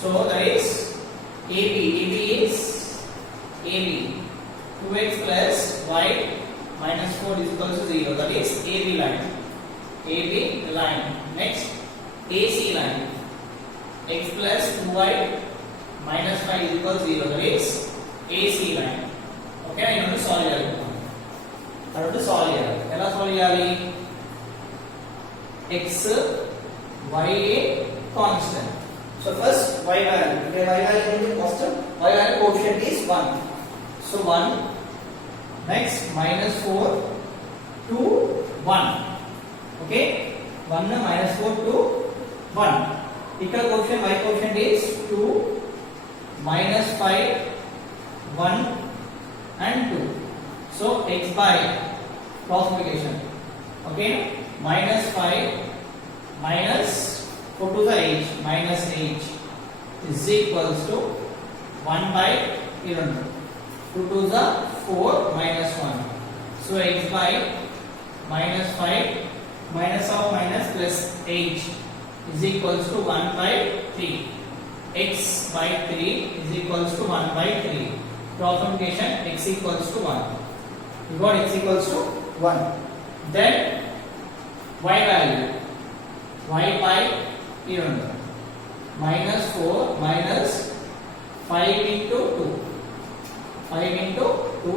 So that is AB is AB 2x plus y minus 4 is equal to 0. That is AB line. Next AC line x plus 2y minus 5 is equal to 0. That is AC line. Okay, I want to solve it. ఎలా solve చేయాలి? x y constant. So first y value. అంటే y value ఏంటి? Constant. y value coefficient is 1. So 1 next -4 to 1. Okay, 1 -4 to 1. ఇక్కడ coefficient y coefficient is 2 -5 1 and 2. So x by cross multiplication. Okay, -5 minus 4 to the h minus h is equals to 1 by 11. 2 to the 4 minus 1. So x by -5 minus of minus plus h is equals to 1 by 3. X by 3 is equals to 1 by 3. Transformation x equals to 1. You got x equals to 1. Then y value. Y by minus 4 minus 5 into 2. 5 into 2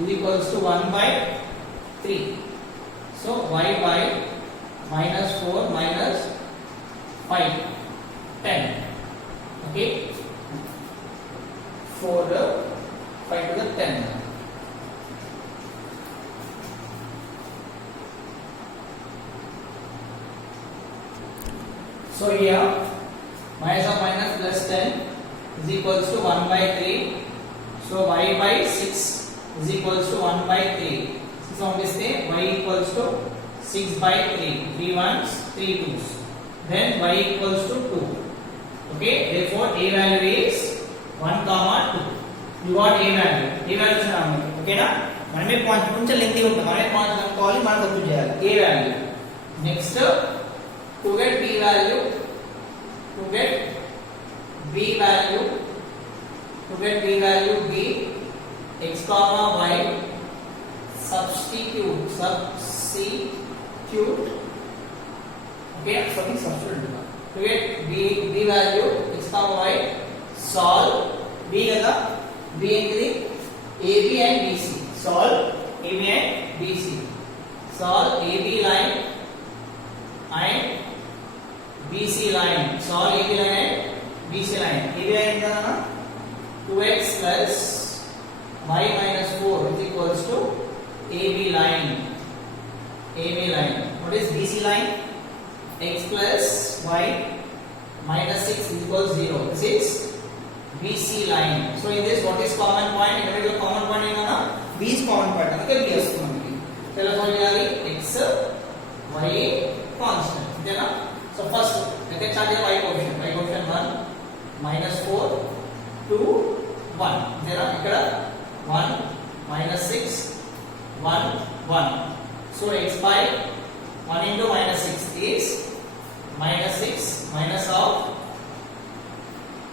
is equals to 1 by 3. So y by minus 4 minus 5, 10. Okay, 4 5 to the 10. So here minus of minus plus 10 is equals to 1 by 3. So y by 6 is equals to 1 by 3. So obviously y equals to 6 by 3. 3 ones, 3 twos. Then y equals to 2. Okay, therefore a value is 1 comma 2. You got a value. A value okay na? మనమే point కొంచెం lengthy ఉంటుంది. మనమే point కనుక్కోవాలి, మనం substitute చేయాలి. A value. Next to get b value, b x comma y substitute okay, substitute to get b value x comma y solve b kada, b ఏంటిది ab and bc, solve ab and bc, solve ab line and bc line, solve ab line and bc line. ab line ఎంత 2x plus y minus 4 is equals to ab line. What is bc line? X plus y minus 6 is equals 0. This is bc line. So in this, what is common point? In the middle, common point ఏంటన్నా b is common point. అందుకే b వస్తుంది మనకి. తెలుసుకోవాలి x y constant. అంతేనా? So first let us start with y coefficient. Y coefficient 1 minus 4 2 1. అంతేనా? ఇక్కడ 1 minus 6 1 1. So x by 1 into minus 6 is minus 6 minus of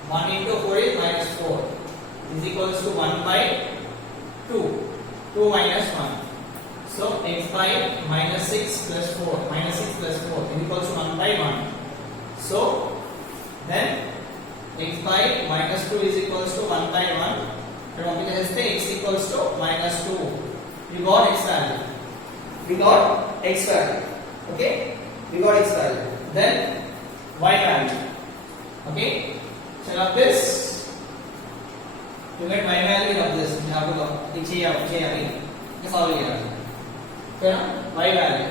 1 into 4 is minus 4 is equals to 1 by 2. 2 minus 1. So x by minus 6 plus 4 minus 6 plus 4 is equals to 1 by 1. So then x by minus 2 is equals to 1 by 1. And x equals to minus 2. We got x value. Okay, we got x value. Then y value. Okay, so of this to get y value of this we have to cheyali solve cheyali. Okay, y value,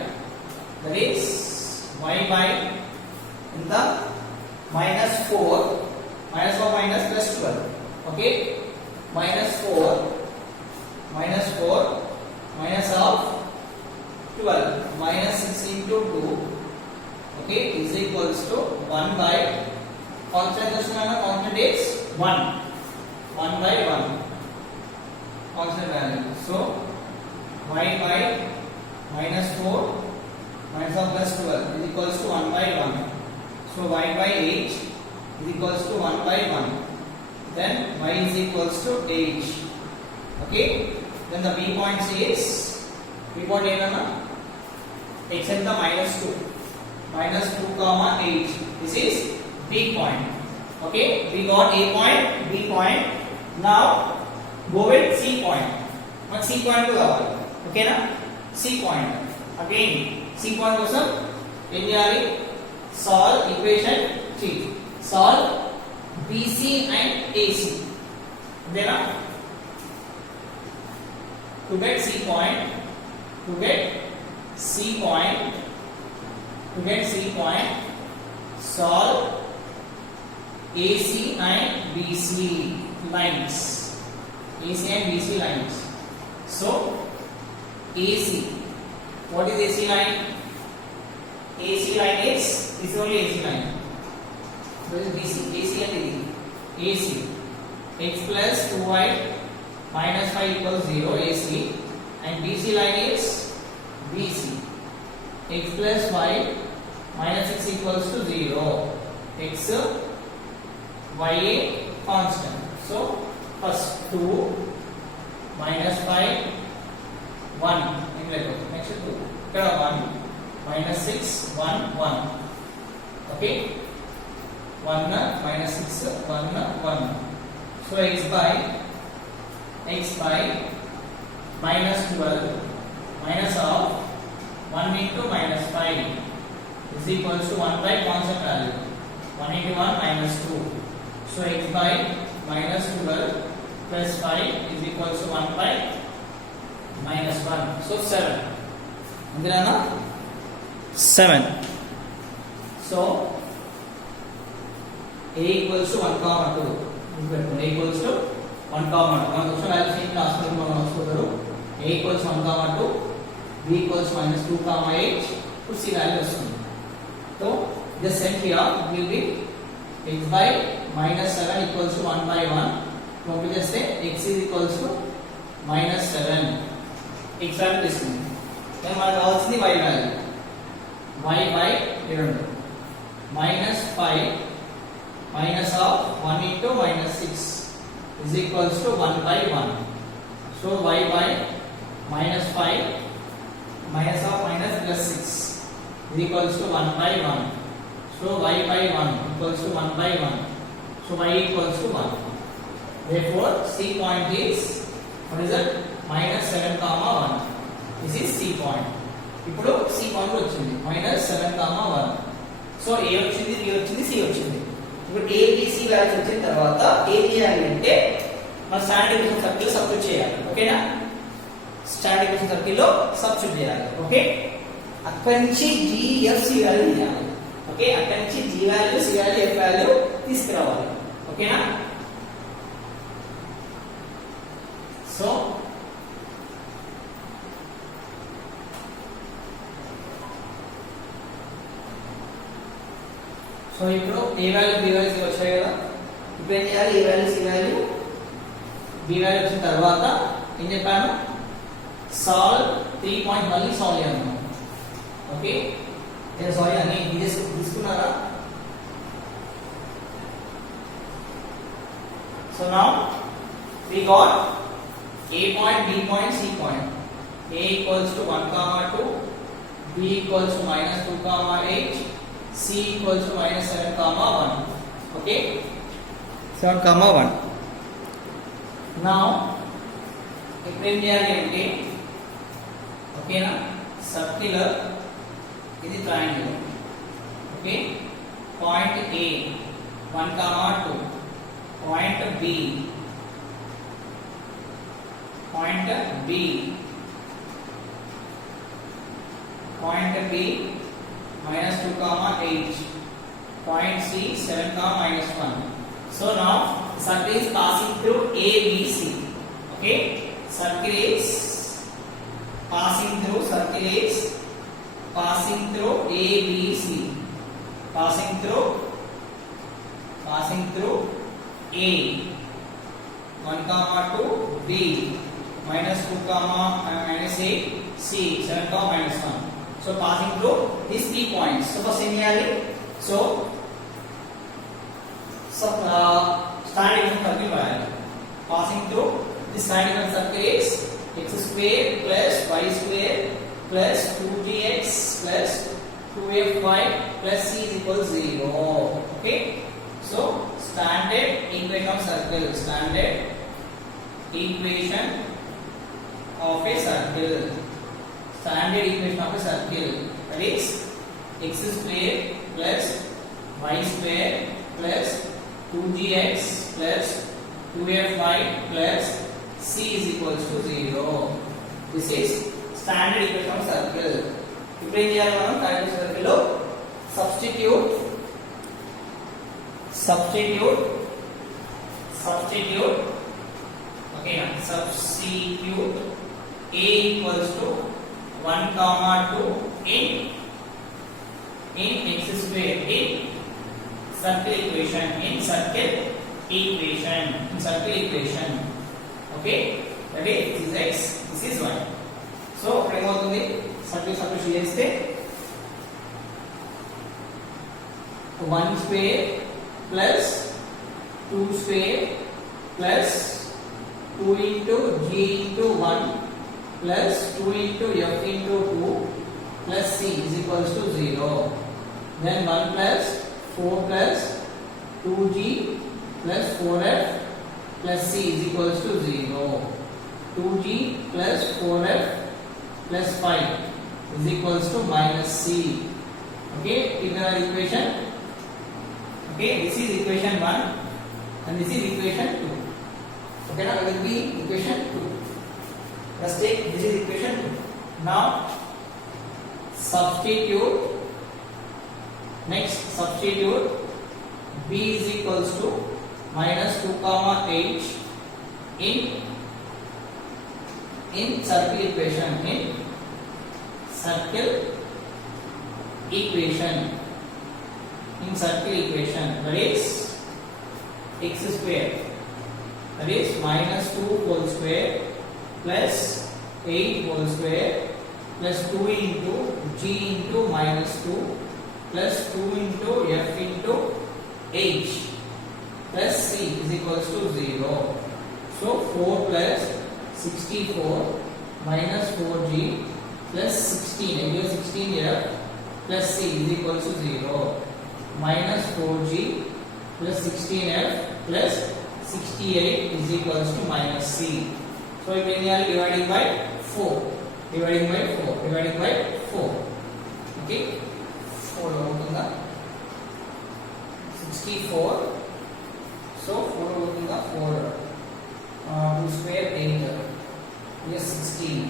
that is y by in the minus 4 minus of minus plus 12. Okay, minus 4 minus of 12 minus 6 into 2, okay, is equals to 1 by constant is 1 by 1 constant value. So y by minus 4 minus of plus 12 is equals to 1 by 1. So y by h is equals to 1 by 1. Then y is equals to h. Okay, then the b point is ఏంటన్నా x and the minus 2 comma h. This is b point. Okay, we got a point, b point. Now go with c point. What c point ko kavali? Okay na? C point. Again c point kosam em cheyali? Solve equation 3. Solve bc and ac. Then to get c point, solve AC and BC lines. So AC, what is AC line? AC line is only AC line. What is BC? AC and AC. X plus 2y minus 5 equals 0 AC, and BC line is BC. x plus y minus 6 equals to 0. X, y a constant. So first 2 minus 5 1 next 2 ఇక్కడ 1 minus 6 1 1 okay 1 minus 6 1 1 so x by minus 12 minus of 1 into minus 5 is equals to 1 by constant value 1 into 1 minus 2 so x by minus 12 plus 5 is equals to 1 by minus 1 so 7 అంతేనా 7 so a equals to 1 comma 2 a equals to 1 comma 2 మనం question values ఏం రాసుకుంటాం మనం రాసుకుంటారు a equals 1 comma 2 b equals minus 2 comma 8 to c value వస్తుంది so the set here will be x by minus 7 equals to 1 by 1 complete చేస్తే x is equals to minus 7 x value తీసుకుందాం then మనకు కావాల్సింది y value y by 2 minus 5 minus of 1 into minus 6 is equals to 1 by 1 so y by minus 5 minus of minus plus 6 is equals to 1 by 1 so y by 1 equals to 1 by 1 so y equals to 1 therefore c point is what is it minus 7 comma 1 this is c point ఇప్పుడు c point వచ్చింది minus 7 comma 1 so a వచ్చింది b వచ్చింది c వచ్చింది ఇప్పుడు a b c values వచ్చిన తర్వాత ఏం చేయాలి అంటే మన స్టాండర్డ్ డివిజన్ సర్కిల్ సబ్స్టిట్యూట్ చేయాలి ఓకేనా స్టాండర్డ్ డివిజన్ సర్కిల్ లో సబ్స్టిట్యూట్ చేయాలి ఓకే అక్కడి నుంచి g f c వాల్యూ చేయాలి ఓకే అక్కడి నుంచి g value c value f value తీసుకురావాలి ఓకేనా సో సో ఇప్పుడు a వాల్యూ b వాల్యూస్ వచ్చాయి కదా ఇప్పుడు ఏం చేయాలి a value c value b value వచ్చిన తర్వాత ఏం చెప్పాను సాల్వ్ 3 పాయింట్ మళ్ళీ సాల్వ్ చేయాలి ఓకే నేను సారీ అన్ని తీసుకున్నారా so now we got a point b point c point a equals to 1 comma 2 b equals to minus 2 comma 8 c equals to minus 7 comma 1 okay 7 comma 1 now ఇప్పుడు ఏం చేయాలి అంటే ఓకేనా సర్క్యులర్ ఇది triangle okay point a 1 comma 2 point b minus 2 comma 8 point c 7 comma minus 1 so now circle is passing through a b c okay circle is passing through a b c passing through a 1 comma 2 b minus 2 comma minus 8 c 7 comma minus 1 so passing through these 3 points so first em cheyali so standard division circle vayali passing through this standard division circle is x square plus y square plus 2gx plus 2fy plus c is equal to 0 okay so standard equation of circle standard equation of a circle standard equation of a circle that is x square plus y square plus 2gx plus 2fy plus c is equals to 0 this is standard equation of circle ఇప్పుడు ఏం చేయాలి మనం standard circle లో substitute okay now substitute a equals to 1 comma 2 in x square in circle equation okay that is this is x this is y so ఏమవుతుంది circle substitute చేస్తే 1 square plus 2 square plus 2 into g into 1 plus 2 into f into 2 plus c is equals to 0. Then 1 plus 4 plus 2g plus 4f plus c is equals to 0. 2g plus 4f plus 5 is equals to minus c. Okay, in our equation. Okay, this is equation 1 and this is equation 2. Okay, now it will be equation 2. Let's take this is equation 2. Now substitute. Next substitute b is equals to minus 2 comma h in circle equation, that is x square, that is minus 2 whole square plus 8 whole square plus 2 into g into minus 2 plus 2 into f into h plus c is equals to 0. So 4 plus 64 minus 4g plus 16 f plus c is equals to 0. Minus 4g plus 16f plus 68 is equals to minus c. So when we are dividing by 4. Okay, 4 అవుతుందా 64. So 4 అవుతుందా 4 2 square 8 yes 16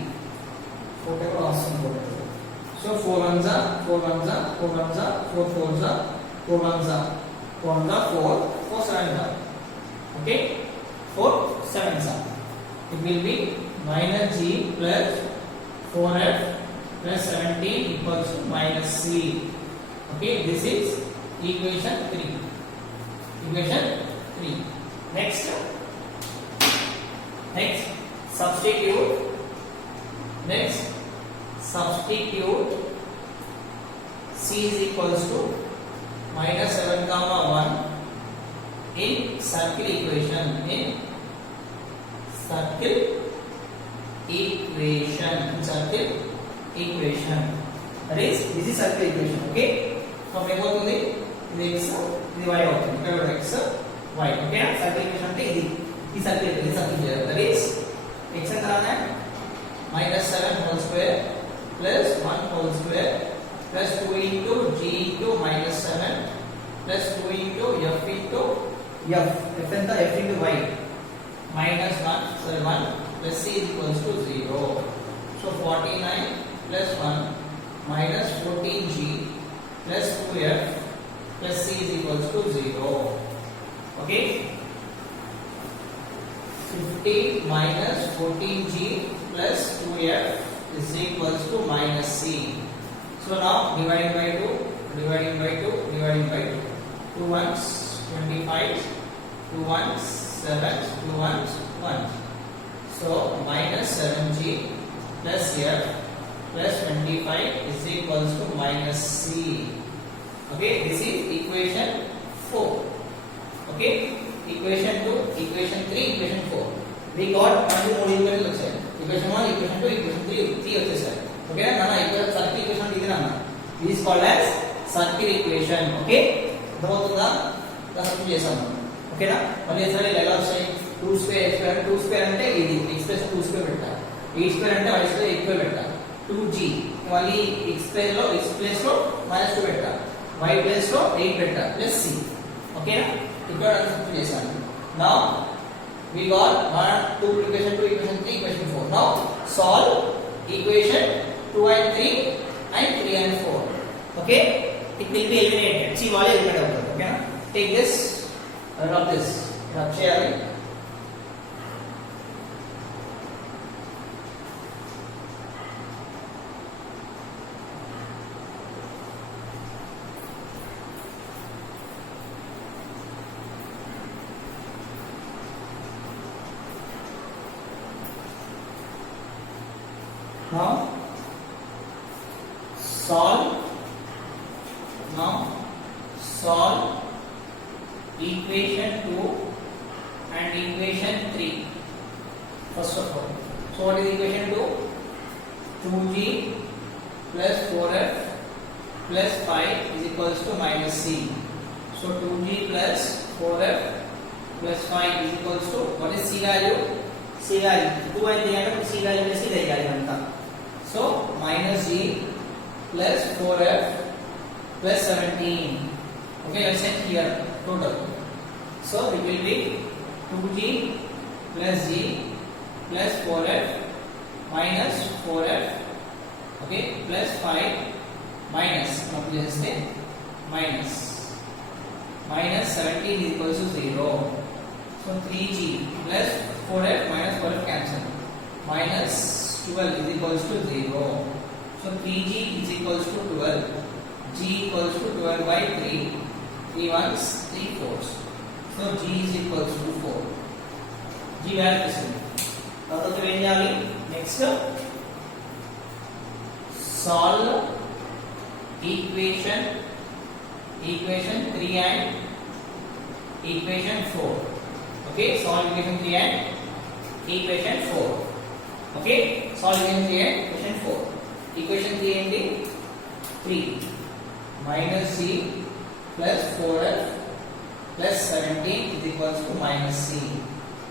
4 table అవసరం పడుతుంది. So 4 ones are 4 4 fours are 4 ones are 4 sevens are. Okay, 4 sevens are. It will be minus g plus 4f plus 17 equals to minus c. Okay, this is equation 3. Next substitute c is equals to minus 7 comma 1 in circle equation, that is this is circle equation. Okay, so ఏమవుతుంది ఇది x ఇది y అవుతుంది, ఇక్కడ కూడా x y. Okay, circle equation అంటే ఇది ఈ circle చేయాలి. దట్ ఈస్ x ఎంత రానా minus 7 whole square plus 1 whole square plus 2 into g into minus 7 plus 2 into f into f ఎంత f into y minus 1 plus c is equals to 0. So 49 plus 1 minus 14g plus 2f plus c is equals to 0. Okay, 50 minus 14g plus 2f is equals to minus c. So now dividing by 2, 2 ones 25, 2 ones 7, 2 ones 1. So minus 7g plus f plus 25 is equals to minus c. Okay, this is equation 4. Okay, equation 2, equation 3, equation 4. We got only more equations వచ్చాయి. Equation 1, equation 2, equation 3 వచ్చేసాయి. Okay, నాన్న ఇక్కడ circle equation ఇది నాన్న. This is called as circle equation. Okay, అర్థమవుతుందా? దాన్ని చేసాము. ఓకేనా? మళ్ళీ ఒకసారి ఎలా వస్తాయి? 2 స్క్వేర్ అంటే ఇది x ప్లస్ 2 స్క్వేర్ పెట్టాలి. 8 స్క్వేర్ అంటే y స్క్వేర్ 8 స్క్వేర్ పెట్టాలి. 2g మళ్ళీ x ప్లేస్ లో minus 2 పెట్టాలి. y ప్లేస్ లో 8 పెట్టాలి ప్లస్ c. ఓకేనా? ఇక్కడ అర్థం చేశాను. Now we got 1 2 equation 2 equation 3 equation 4. Now solve equation 2 and 3 and 3 and 4. Okay, it will be eliminated. See why eliminated అవుతుంది. ఓకేనా? Take this, rub this, rub చేయాలి. Now solve equation 2 and equation 3 first of all. So what is equation 2? 2g plus 4f plus 5 is equals to minus c. So 2g plus 4f plus 5 is equals to, what is c value? C value 2 and 3 c value is c anta. So minus g plus 4f plus 17. Okay, let's set here total. So it will be 2g plus g plus 4f minus 4f, okay, plus 5 minus, now please say minus 17 is equals to 0. So 3g plus 4f minus 4f cancel, minus 12 is equals to 0. So 3g is equals to 12, g equals to 12 by 3, 3 ones 3 fours. So g is equals to 4. g value is next solve equation 3 and equation 4. Okay, solve equation 3 and equation 4. Okay, solve equation 3 and equation 4. Equation 3 ఏంటి 3 minus c plus 4f plus 17 is equals to minus c.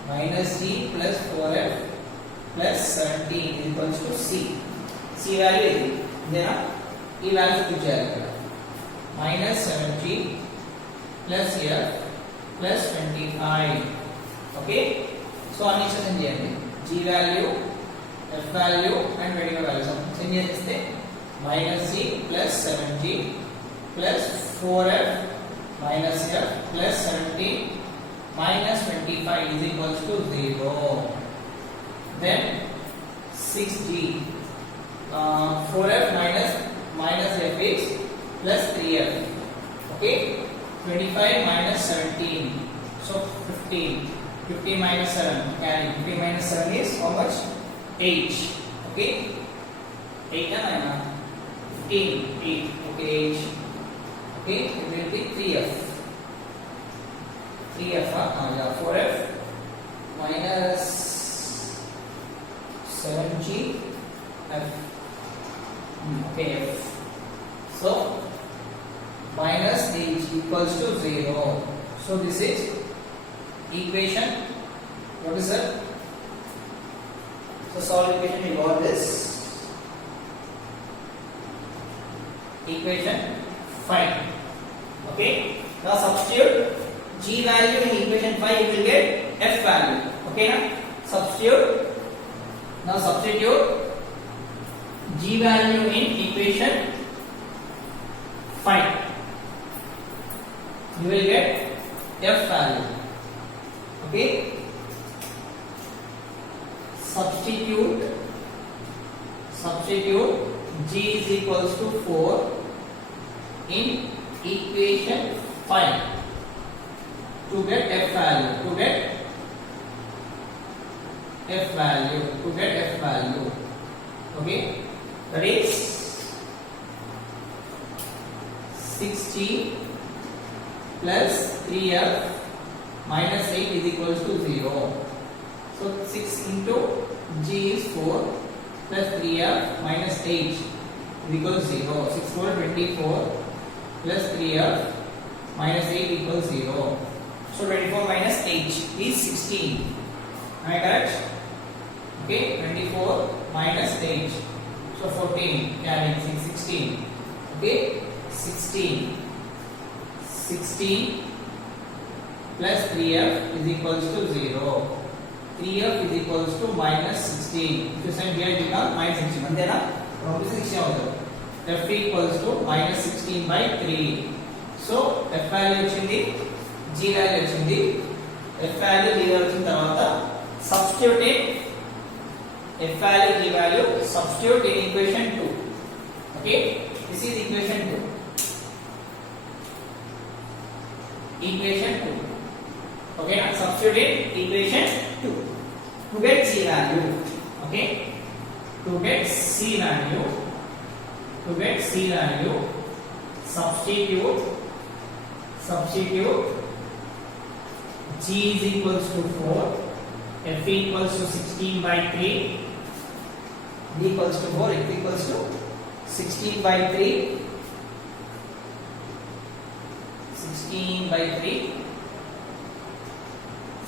Minus g plus 4f plus 17 is equals to c. c value ఇది ఇదేనా? ఈ value put చేయాలి ఇక్కడ. minus 7g plus f plus 25. Okay, so అన్ని send చేయండి. g value, f value and 25 values send చేస్తే minus c plus 7g plus 4f minus f plus 17 minus 25 is equals to 0. Then 6g 4f minus f is plus 3f. Okay, 25 minus 17, so 15 minus 7 carry, 15 minus 7 is how much? 8. Okay, 8 and 15 8. Okay, 8. Okay, it will be 3f. 4f minus 7g f. Okay, f. So minus h equals to 0. So this is equation. What is that? So solve equation, we got this equation 5. Okay, now substitute g value in equation 5, you will get f value. Okay, now substitute. Now substitute g value in equation 5, you will get f value. Okay, substitute g is equals to 4 in equation 5 to get f value, okay, that is 6g plus 3f minus 8 is equals to 0. So 6 into g is 4 plus 3f minus 8 is equals 0. 6 4 24 plus 3f minus 8 equals 0. So 24 minus 8 is 16. Am I correct? Okay, 24 minus 8. So 14 carrying 16. Okay, 16 plus 3f is equals to 0. 3f is equals to minus 16. If you send here, it becomes minus 16. Antena? 16 అవుతుంది. f equals to minus 16 by 3. So f value వచ్చింది, g value వచ్చింది. f value, g value వచ్చిన తర్వాత substitute f value, g value, substitute in equation 2. Okay, this is equation 2. Equation 2. Okay, now substitute in equation 2 to get c value. Okay, to get c value, substitute substitute g is equals to 4, f equals to 16 by 3, d equals to 4, f equals to 16 by 3, 16 by 3,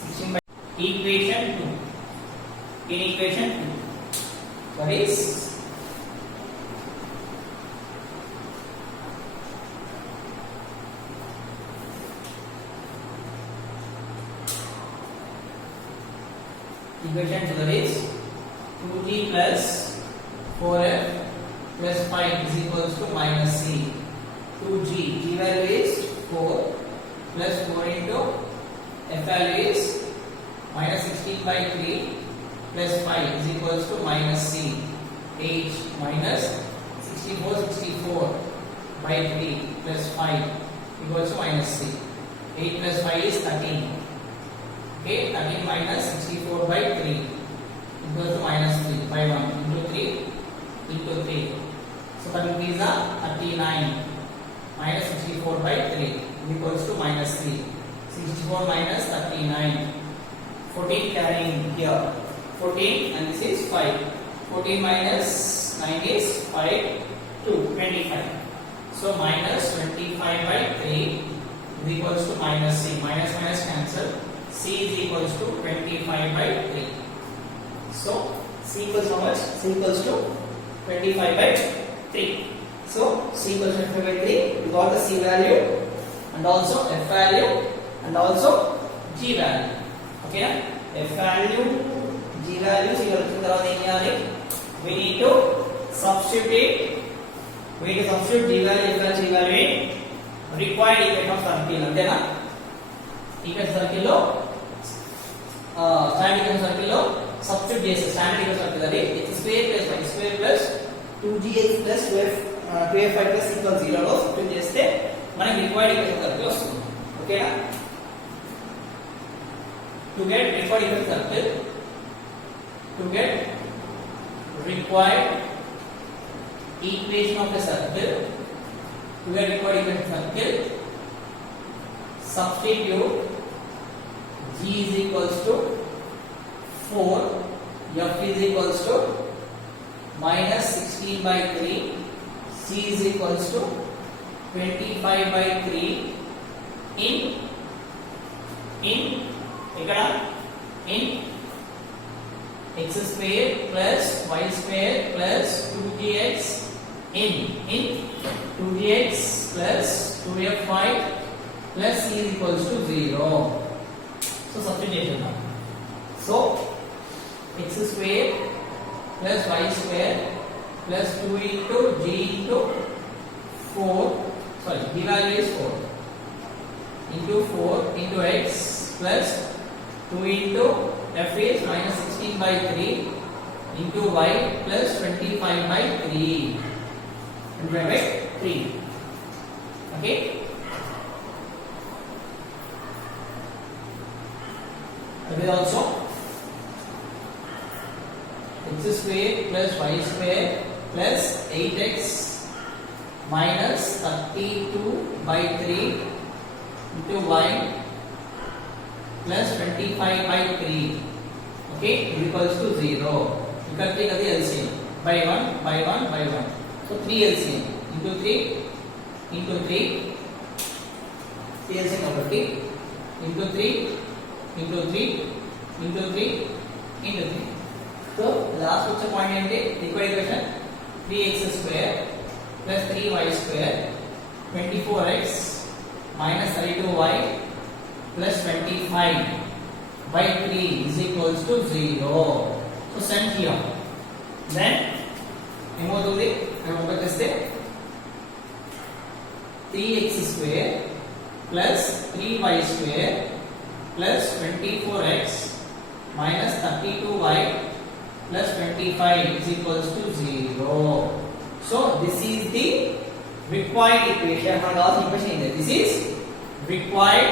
16 by equation 2. In equation 2, what is equation 2, that is 2g plus 4f plus 5 is equals to minus c. 2g, g value is 4 plus 4 into f value is minus 16 by 3 plus 5 is equals to minus c. h minus 64 by 3 plus 5 equals to minus c. 8 plus 5 is 13. Okay, 13 minus 64 by 3 equals to minus 3 by 1 into 3 into 3. So 13 is 39 minus 64 by 3 equals to minus 3. 64 minus 39. 14 carrying here. 14 and this is 5. 14 minus 9 is 5. 2. 25. So minus 25 by 3 is equals to minus c. Minus minus cancel. C is equals to 25 by 3. So c equals how much? C equals to 25 by 3. So c equals to 25 by 3. We got the c value and also f value and also g value. Okay, f value, g value. We need to substitute. We need to substitute g value, f value, g value in required equation of circle. అంతేనా? ఇక్కడ circle లో standard equation circle లో substitute చేస్తే standard equation circle అది x square plus y square plus 2gx plus 2f2f5 plus equal 0 లో substitute చేస్తే మనకి required equation circle వస్తుంది. ఓకేనా? To get required equation circle, to get required equation of a circle, to get required equation circle, substitute g is equals to 4, f is equals to minus 16 by 3, c is equals to 25 by 3 in ఇక్కడ in x square plus y square plus 2gx in 2gx plus 2f5 plus c is equals to 0. So substitution now. So x square plus y square plus 2 into g into 4, sorry, d value is 4 into 4 into x plus 2 into f is minus 16 by 3 into y plus 25 by 3 25 by 3. Okay, that is also x square plus y square plus 8x minus 32 by 3 into y plus 25 by 3, okay, equals to 0. You can take the LCM by 1 by 1 by 1. So 3 LCM into 3 into 3 LCM over 3 into 3 into 3 into 3 into 3. So last point is required equation 3x square plus 3y square 24x minus 32y plus 25 by 3 is equals to 0. So send here. Then ఏమవుతుంది? మనం చేస్తే 3x square plus 3y square plus 24x minus 32y plus 25 is equals to 0. So this is the required equation. This is required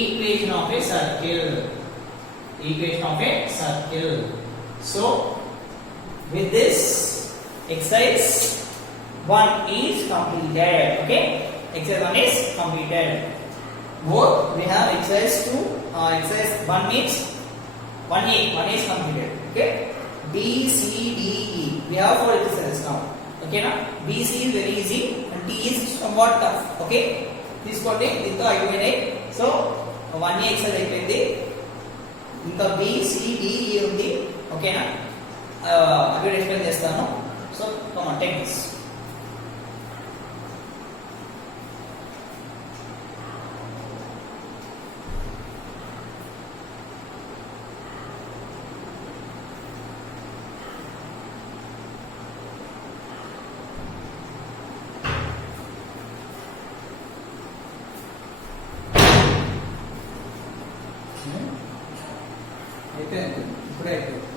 equation of a circle. Equation of a circle. So with this exercise 1 is completed. Okay. exercise 1 is completed. Both we have exercise 2, exercise 1 means 1A, 1 is completed. Okay, B, C, D, E. We have 4 exercises now. Okay, now B, C is very easy and D is somewhat tough. Okay, this one is into I so 1A exercise అయిపోయింది. ఇంకా B, C, D, E ఉంది. ఓకేనా, అక్కడ explain చేస్తాను. So come on, take this. అయిపోయింది, ఇప్పుడే అయిపోయింది.